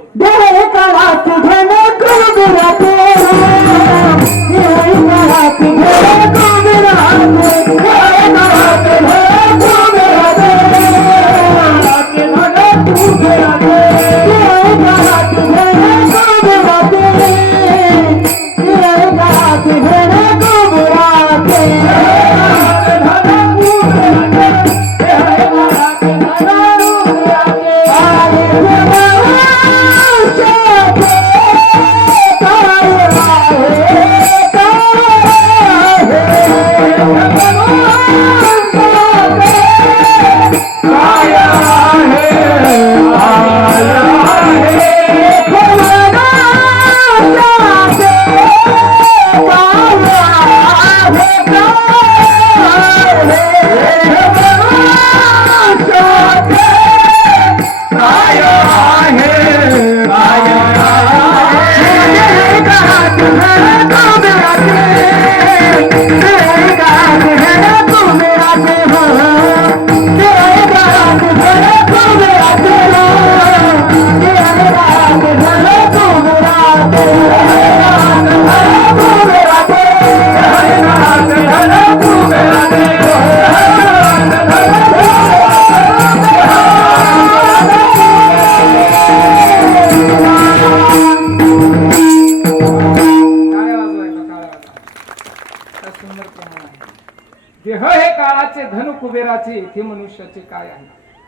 देह हे काळाचे, धन कुबेराचे, येथे मनुष्याचे काय आहे?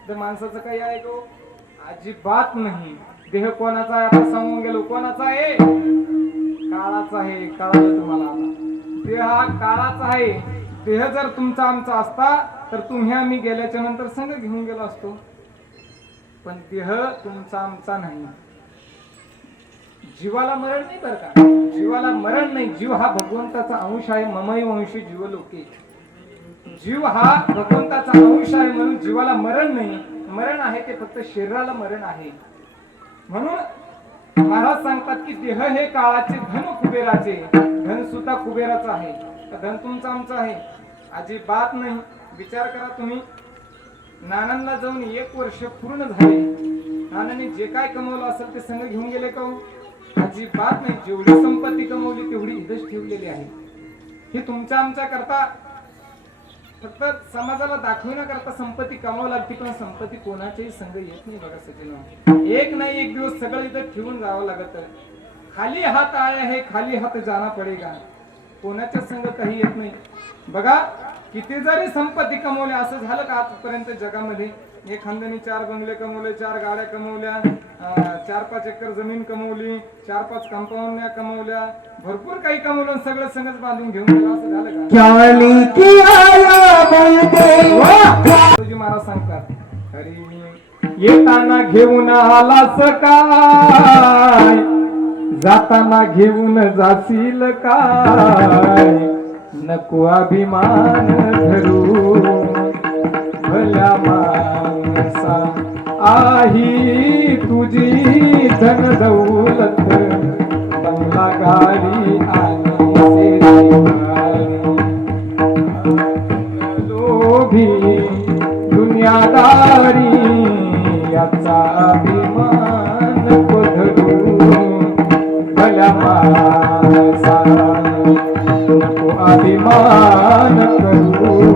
तर माणसाचं काही आहे गो? अजिबात नाही. देह कोणाचा आहे? आता सांगून गेलो. कोणाचा आहे? काळाचा आहे. कळालं तुम्हाला आता? देह हा काळाचा आहे. देह जर तुमचा आमचा असता तर तुम्ही आम्ही गेल्याच्या नंतर संग घेऊन गेलो असतो. पण देह तुमचा आमचा नाही. जीवाला मरण नाही बरं का? जीवाला मरण नाही. जीव हा भगवंताचा अंश आहे. ममई वंशी जीव लोके. जीव हा भगवंताचा अंश आहे म्हणून जीवाला मरण नाही. मरण आहे ते फक्त शरीराला मरण आहे. म्हणून महाराज सांगतात की देह हे काळाचे, धन कुबेराचे. धन सुद्धा कुबेराचं आहे. धन तुमचं आमचं आहे? अजिबात नाही. विचार करा तुम्ही. नानांना जाऊन 1 वर्ष पूर्ण झाले. नानांनी जे काय कमवलं असेल ते संग घेऊन गेले का? अजिबात नाही. जेवढी संपत्ती कमवली तेवढी इथेच ठेवलेली आहे. हे तुमच्या आमच्या करता फक्त समाजाला दाखवण्याकरता संपत्ती कमावं लागते. पण संपत्ती कोणाच्याही संग येत नाही बघा सचिन. एक नाही एक दिवस सगळं इथं ठेवून जावं लागत. खाली हात आया है खाली हात जाना पडेगा. कोणाच्या संग काही येत नाही. बघा किती जरी संपत्ती कमवल्या असं झालं का आजपर्यंत जगामध्ये? एखाद्याने 4 बंगले कमवले, 4 गाड्या कमवल्या, 4-5 एकर जमीन कमवली, 4-5 कंपाऊंड कमवल्या, भरपूर काही कमवलं, सगळं संगच बांधून घेऊन गेलं, असं झालं का? क्या लिखी आया देवा. तुझी महाराज सांगतात, अरे येताना घेऊन आलास काय, जाताना घेऊन जाशील काय, नको अभिमान धरू भल्या माणसा आही तुझी धन दौलत बंगला गाडी आणि लोभी दुनियादारी याचा अभिमान नको धरू भल्या माणसा नको अभिमान करू.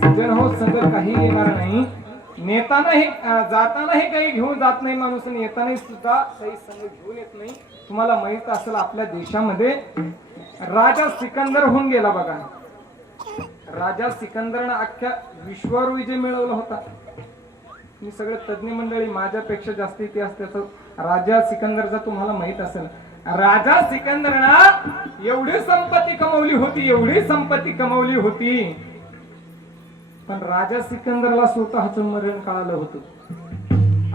सज्जन हो, सगळं काही येणार नाही. नेतानाही जातानाही काही घेऊन जात नाही माणूस, आणि येतानाही सुद्धा काही संग घेऊन येत नाही. तुम्हाला माहित असेल आपल्या देशामध्ये राजा सिकंदर होऊन गेला बघा. राजा सिकंदरनं अख्ख्या विश्वावर विजय मिळवला होता. मी सगळे तज्ञ मंडळी माझ्यापेक्षा जास्त इतिहास त्याचा राजा सिकंदरचा तुम्हाला माहित असेल. राजा सिकंदरनं एवढी संपत्ती कमवली होती, एवढी संपत्ती कमवली होती, पण राजा सिकंदरला स्वतःच मरण कळालं होतं.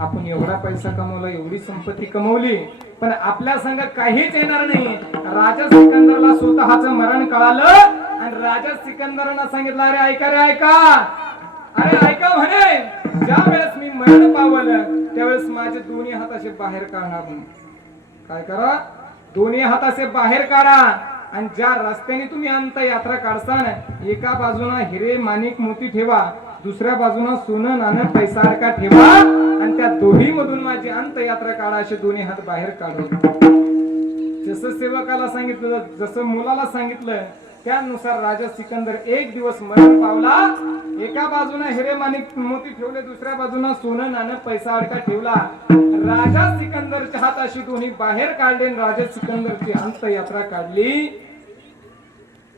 आपण एवढा पैसा कमवला, एवढी संपत्ती कमवली, पण आपल्या संग काहीच येणार नाही. राजा सिकंदरला स्वतःच मरण कळालं, आणि राजा सिकंदरनं सांगितलं, अरे ऐका रे ऐका, अरे ऐका म्हणे, ज्या वेळेस मी मरण पावलं त्यावेळेस माझे दोन्ही हात असे बाहेर काढणार म्हणून. काय करा? दोन्ही हात असे बाहेर काढा, आणि ज्या रस्त्याने तुम्ही अंत यात्रा काढसान, एका बाजूला हिरे माणिक मोती ठेवा, दुसऱ्या बाजूला सोनं नाणं पैसा अडका ठेवा, आणि त्या दोन्ही मधून माझी अंत यात्रा काढा, असे दोन्ही हात बाहेर काढू. जसं सेवकाला सांगितलं, जसं मुलाला सांगितलं, त्यानुसार राजा सिकंदर एक दिवस मरण पावला. एका बाजूने हिरे माणिक मोती ठेवले, दुसऱ्या बाजूने सोनं नाणं पैसा अडका ठेवला. राजा सिकंदरच्या हात अशी दोन्ही बाहेर काढले, राजा सिकंदरची अंतयात्रा काढली.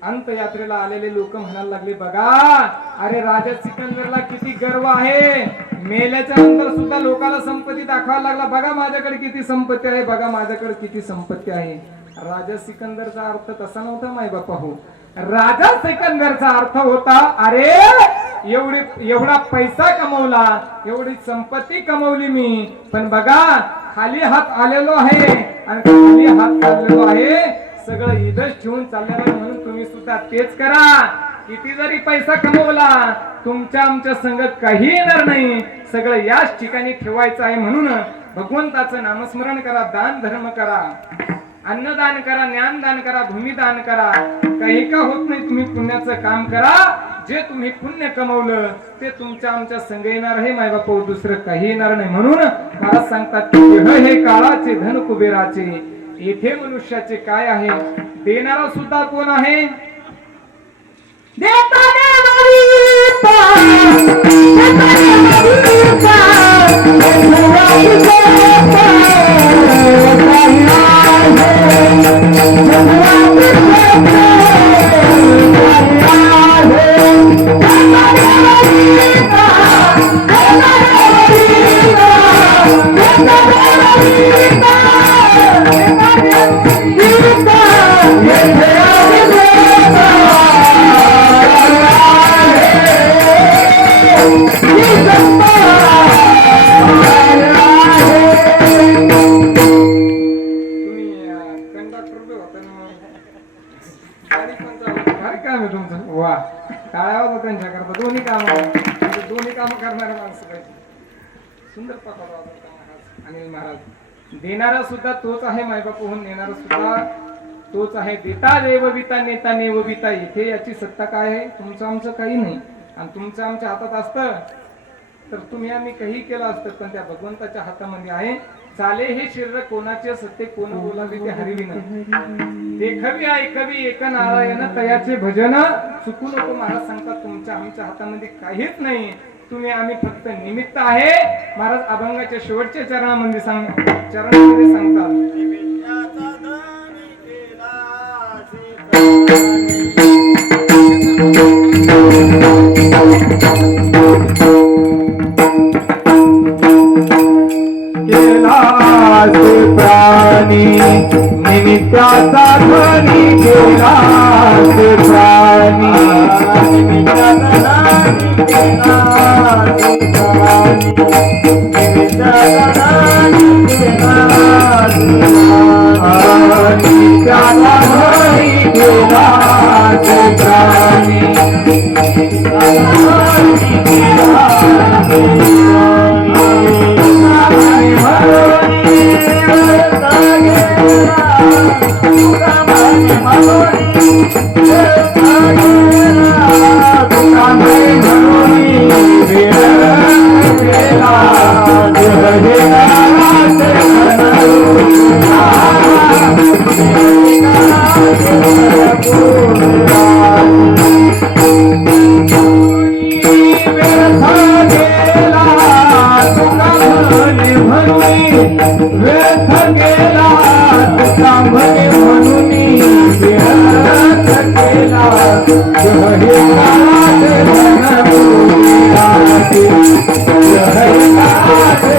अंतयात्रेला आलेले लोक म्हणायला लागले, बघा अरे राजा सिकंदरला किती गर्व आहे, मेल्याच्या नंतर सुद्धा लोकांना संपत्ती दाखवायला लागला, बघा माझ्याकडे किती संपत्ती आहे, बघा माझ्याकडे किती संपत्ती आहे. राजा सिकंदरचा अर्थ तसा नव्हता माय बापा हो. राजा सिकंदरचा अर्थ होता, अरे एवढा पैसा कमवला, एवढी संपत्ती कमवली मी, पण बघा खाली हात आलेलो आहे, आणि खाली हात चाललेलो आहे, सगळं इथंच ठेवून चाललेलं, म्हणून तुम्ही सुद्धा तेच करा. किती जरी पैसा कमवला, तुमच्या आमच्या संग काही येणार नाही, सगळं याच ठिकाणी ठेवायचं आहे. म्हणून भगवंताचं नामस्मरण करा, दान धर्म करा, अन्नदान करा, ज्ञानदान करा, भूमिदान करा, काही का होत नाही. तुम्ही पुण्याचं काम करा, जे तुम्ही पुण्य कमवलं ते तुमच्या आमच्या संग येणार आहे माय बापा, दुसरं काही येणार नाही. म्हणून मला सांगतात की हे काळाचे धन कुबेराचे, येथे मनुष्याचे काय आहे, देणारा सुद्धा कोण आहे? वा टाळ्या होता त्यांच्या करता. दोन्ही काम करणारे माणसं पाहिजे. सुंदर पकड अनिल महाराज. देणारा सुद्धा तोच आहे मायबाप, होऊन नेणारा सुद्धा तोच आहे. देता देवविता नेता नेवविता. इथे याची सत्ता काय आहे? तुमचं आमचं काही नाही, आणि तुमचं आमच्या हातात असतं तर तुम्ही आम्ही काही केलं असतं, पण त्या भगवंताच्या हातामध्ये आहे. चाले हे शरीर कोणाचे सत्य, कोण बोलावे ते हरिविना. देखवी ऐकवी एक नारायण तयाचे भजन चुकू नको. महाराज सांगतात तुमच्या आमच्या हातामध्ये काहीच नाही. तुम्ही आम्ही फक्त निमित्त आहे. महाराज अभंगाच्या शेवटच्या चरणामध्ये सांगतात केलास प्राणी निमित्ताचा ध्वनी केलास प्राणी निमित्ताचा ध्वनी निमित्ताचा ध्वनी केलास प्राणी व्यर्थ गेला तुका म्हणे म्हणून व्यर्थ केला जय काळाचे धनपुराचे जय काळाचे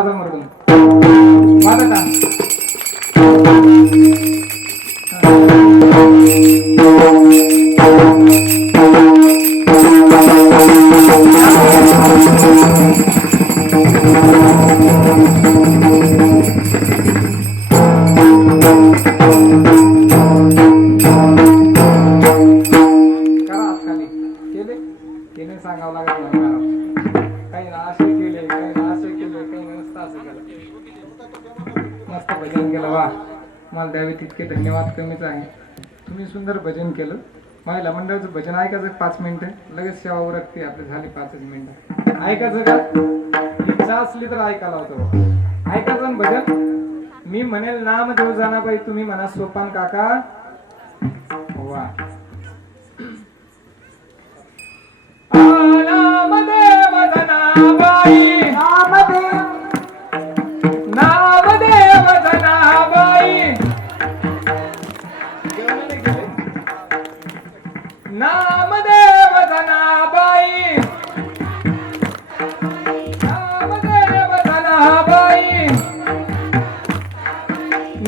वाजा मरून वाजा का करा हात खाली केले केले सांगावं लागेल मला. काही ना असे केले काही ना असे केले काही नसतं असं केलं. मस्त भजन केलं वा. मला द्यावे तितके धन्यवाद कमीच आहे. तुम्ही सुंदर भजन केलं. महिला मंडळाचं भजन ऐकायचं 5 मिनिटं लगेच सेवा उरकते आपली झाली 5 मिनिटं. ऐकायचं का इच्छा असली तर ऐकायला होतं. ऐकायचं ना भजन. मी म्हणेल नाम देव जाणाबाई तुम्ही म्हणा सोपान काका वा. नामदेव जनाबाई नामदेव जनाबाई नामदेव जनाबाई नामदेव जनाबाई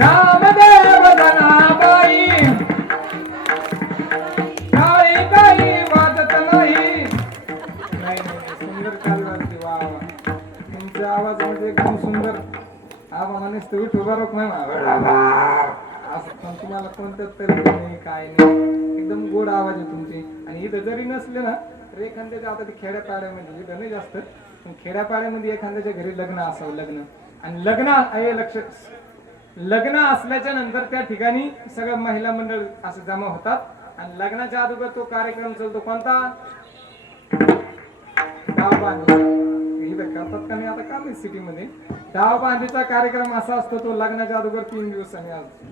नामदेव जनाबाई काळी काही वाजत नाही. सुंदर काल वाजते वा वा. तुमच्या आवाज म्हणजे एकदम सुंदर आवा माणूस तुम्ही ठोबा रोख नाही असं पण तुम्हाला कोणतं तरी नाही काय नाही एकदम गोड आवाज आहे तुमची. आणि इथं जरी नसले ना तर एखाद्याच्या आता ते खेड्यापाड्यामध्ये इथं नाही जास्त पण खेड्यापाड्यामध्ये एखाद्याच्या घरी लग्न असावं लग्न आणि लग्न आहे लक्ष लग्न असल्याच्या नंतर त्या ठिकाणी सगळं महिला मंडळ असं जमा होतात आणि लग्नाच्या अगोदर तो कार्यक्रम चालतो कोणता डाव बांधीचा. इथं करतात का नाही आता का नाही सिटीमध्ये डाव बांधीचा कार्यक्रम असा असतो तो लग्नाच्या अगोदर 3 दिवसांनी असतो.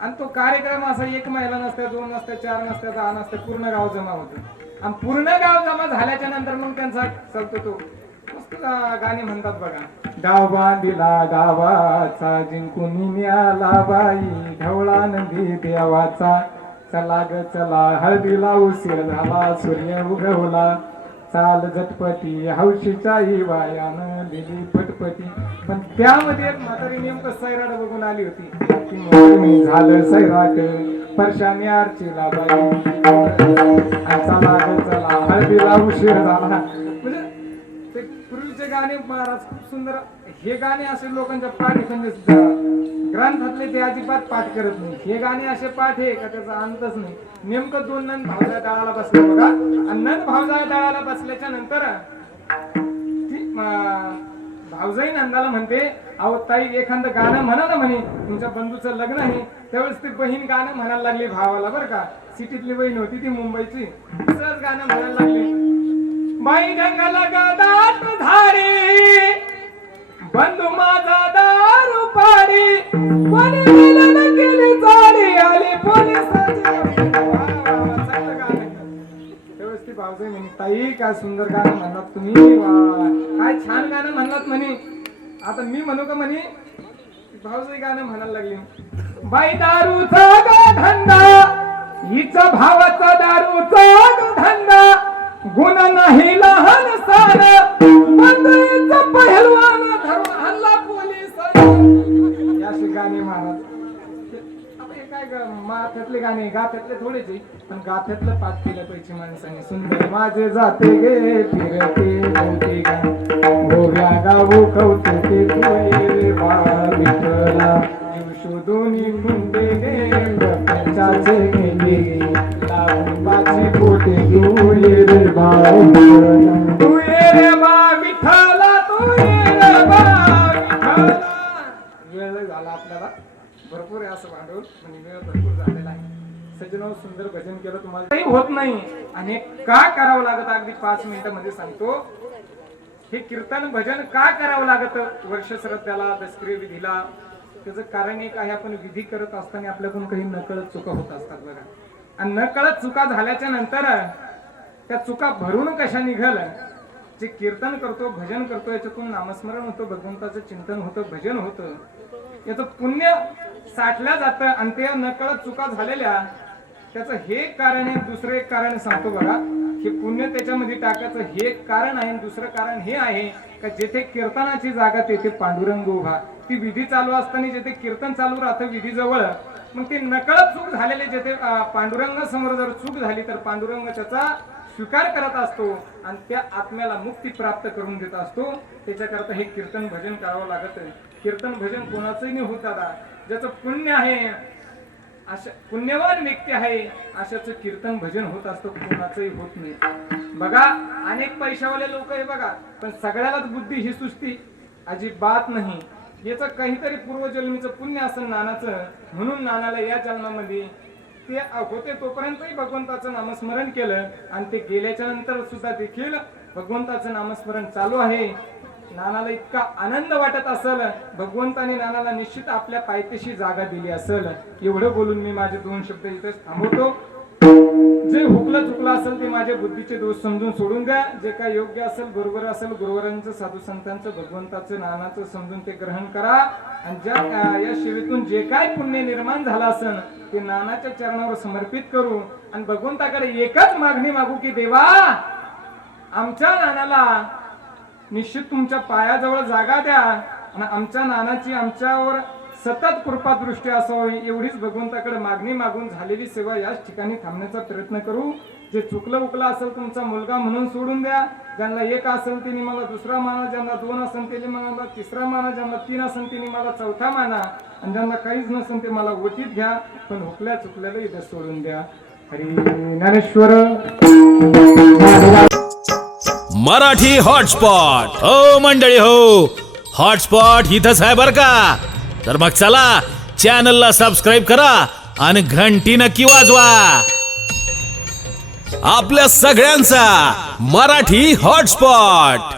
आणि तो कार्यक्रम असा 1 महिला नसते 2 नसते 4 नसते 10 नसते पूर्ण गाव जमा होतं आणि पूर्ण गाव जमा झाल्याच्या नंतर मग त्यांचा चालतो तो मस्त गाणी म्हणतात बघा. गाव बांधिला गावाचा जिंकून न्याला बाई ढवळा नदी देवाचा चला ग चला हळदीला उशीर झाला सूर्य उगवला चाल झटपटी हौशीच्याही वायानं दिली पटपटी. पण त्यामध्ये म्हातारी नेमकं सैराट बघून आली होती की मोठी झालं सैराट परशाने आरचीला बाई चला ग चला हळदीला उशीर झाला. म्हणजे ते पूर्वीचे गाणे महाराज खूप सुंदर. हे गाणे असे लोकांच्या पाठ ग्रंथातले ते अजिबात पाठ करत नाही. हे गाणे असे पाठ आहे का त्याचा अंतच नाही. नेमकं 2 नंद भावजा दळाला बसले बघा आणि नंद भावजा दळाला बसल्याच्या नंतर भावजाई नंदाला म्हणते अहो ताई एखादं गाणं म्हणा ना म्हणे तुमच्या बंधूचं लग्न आहे. त्यावेळेस ती बहीण गाणं म्हणायला लागली भावाला बरं का. सिटीतली बहीण होती ती मुंबईची. सहज गाणं म्हणायला लागली बाई ढंगाला गदात धारी बंधू माझा दारू पाडी कोणी गेलं गेली चाडी आली पोलिसाची. व्यवस्थित भावजाई म्हणे ताई काय सुंदर गाणं म्हणलात तुम्ही काय छान गाणं म्हणलात म्हणे. आता मी म्हणू का म्हणे भावजाई गाणं म्हणायला लागली बाई दारूचा धंदा हिचा भावाचा दारूचा धंदा गुण नाही लहान सार मंडळीचा पहिलवान धर्म हल्ला पोलीस अशी गाणी महाराज. हे काय माथ्यातले गाणे गाथ्यातले थोडेच पण गाथ्यातलं पाठ केलं पाहिजे माणसाने. सुंदर माझे जाते गे फिरते गवते गा गोव्या गावू कौतुके तुये बा विठ्ठला जीव शोधून कुंडे गे प्रपंचाचे गेले लावून बाची पोटे तू ये रे बा तू ये रे बा विठ्ठला तू ये रे बा विठ्ठला. वेळ झाला आपल्याला भरपूर आहे असं भांडवल म्हणजे वेळ भरपूर झालेला आहे. सजनाव सुंदर भजन केलं तुम्हाला काही होत नाही आणि का करावं लागत अगदी 5 मिनिटांमध्ये सांगतो. हे कीर्तन भजन का करावं लागत वर्ष श्रद्धाला दसरे विधीला त्याचं कारण एक आहे आपण विधी करत असताना आपल्याकडून काही नकळत चुका होत असतात बघा. आणि नकळत चुका झाल्याच्या नंतर त्या चुका भरून कशा निघाल. जे कीर्तन करतो भजन करतो याच्यातून नामस्मरण होतं भगवंताचं चिंतन होतं भजन होतं याचं पुण्य साठल्या जातं. आणि ते नकळत चुका झालेल्या त्याचं हे कारण आहे. दुसरं एक कारण सांगतो बघा हे पुण्य त्याच्यामध्ये टाकायचं हे एक कारण आहे. दुसरं कारण हे आहे का जेथे कीर्तनाची जागा तेथे पांडुरंग उभा. ती विधी चालू असताना जेथे कीर्तन चालू राहतं विधीजवळ, मग ती नकळत चूक झालेली जेथे पांडुरंग समोर जर चूक झाली तर पांडुरंग त्याचा स्वीकार करत असतो आणि त्या आत्म्याला मुक्ती प्राप्त करून देत असतो. त्याच्याकरता हे कीर्तन भजन करावं लागत. कीर्तन भजन कोणाचंही नाही होत दादा. ज्याचं पुण्य आहे, अशा पुण्यवान व्यक्ती आहे, अशाच कीर्तन भजन होत असतं, कोणाचंही होत नाही. बघा अनेक पैशावाले लोक आहे बघा, पण सगळ्यालाच बुद्धी ही सुस्ती अजिबात नाही. याचं काहीतरी पूर्वजन्मीचं पुण्य असेल नानाचं, म्हणून नानाला या जन्मामध्ये ते होते तोपर्यंतही भगवंताचं नामस्मरण केलं आणि ते गेल्याच्या नंतर सुद्धा देखील भगवंताचं नामस्मरण चालू आहे. नानाला इतका आनंद वाटत असेल, भगवंताने नानाला निश्चित आपल्या पायथ्याशी जागा दिली असेल. एवढं बोलून मी माझे 2 शब्द इथेच थांबवतो. जे हुकलं चुकलं असेल ते माझ्या बुद्धीचे दोष समजून सोडून द्या. जे काय योग्य असेल, बरोबर असेल, गुरुवरांचं, साधू संतांचं, भगवंताचं, नानाचं समजून ते ग्रहण करा. आणि ज्या या सेवेतून जे काय पुण्य निर्माण झालं असेल ते नानाच्या चरणावर समर्पित करू आणि भगवंताकडे एकच मागणी मागू की देवा आमच्या नानाला निश्चित तुमच्या पायाजवळ जागा द्या आणि आमच्या नानाची आमच्यावर सतत कृपा दृष्टी असावी. एवढीच भगवंताकडे मागणी मागून झालेली सेवा याच ठिकाणी थांबण्याचा प्रयत्न करू. जे चुकलं उकलं असेल तुमचा मुलगा म्हणून सोडून द्या. ज्यांना 1 असेल त्यांनी मला 2रा माना, ज्यांना 2 असेल त्यांनी मला 3रा माना, ज्यांना 3 असेल त्यांनी मला 4था माना आणि ज्यांना काहीच नसेल ते मला वटीत घ्या, पण हुकल्या चुकल्याला इथं सोडून द्या. हरी ज्ञानेश्वर. मराठी हॉटस्पॉट. हो मंडळी हो, हॉटस्पॉट इथंच आहे बर का. तर मग चला चॅनलला सबस्क्राईब करा आणि घंटी नक्की वाजवा. आपल्या सगळ्यांचा मराठी हॉटस्पॉट.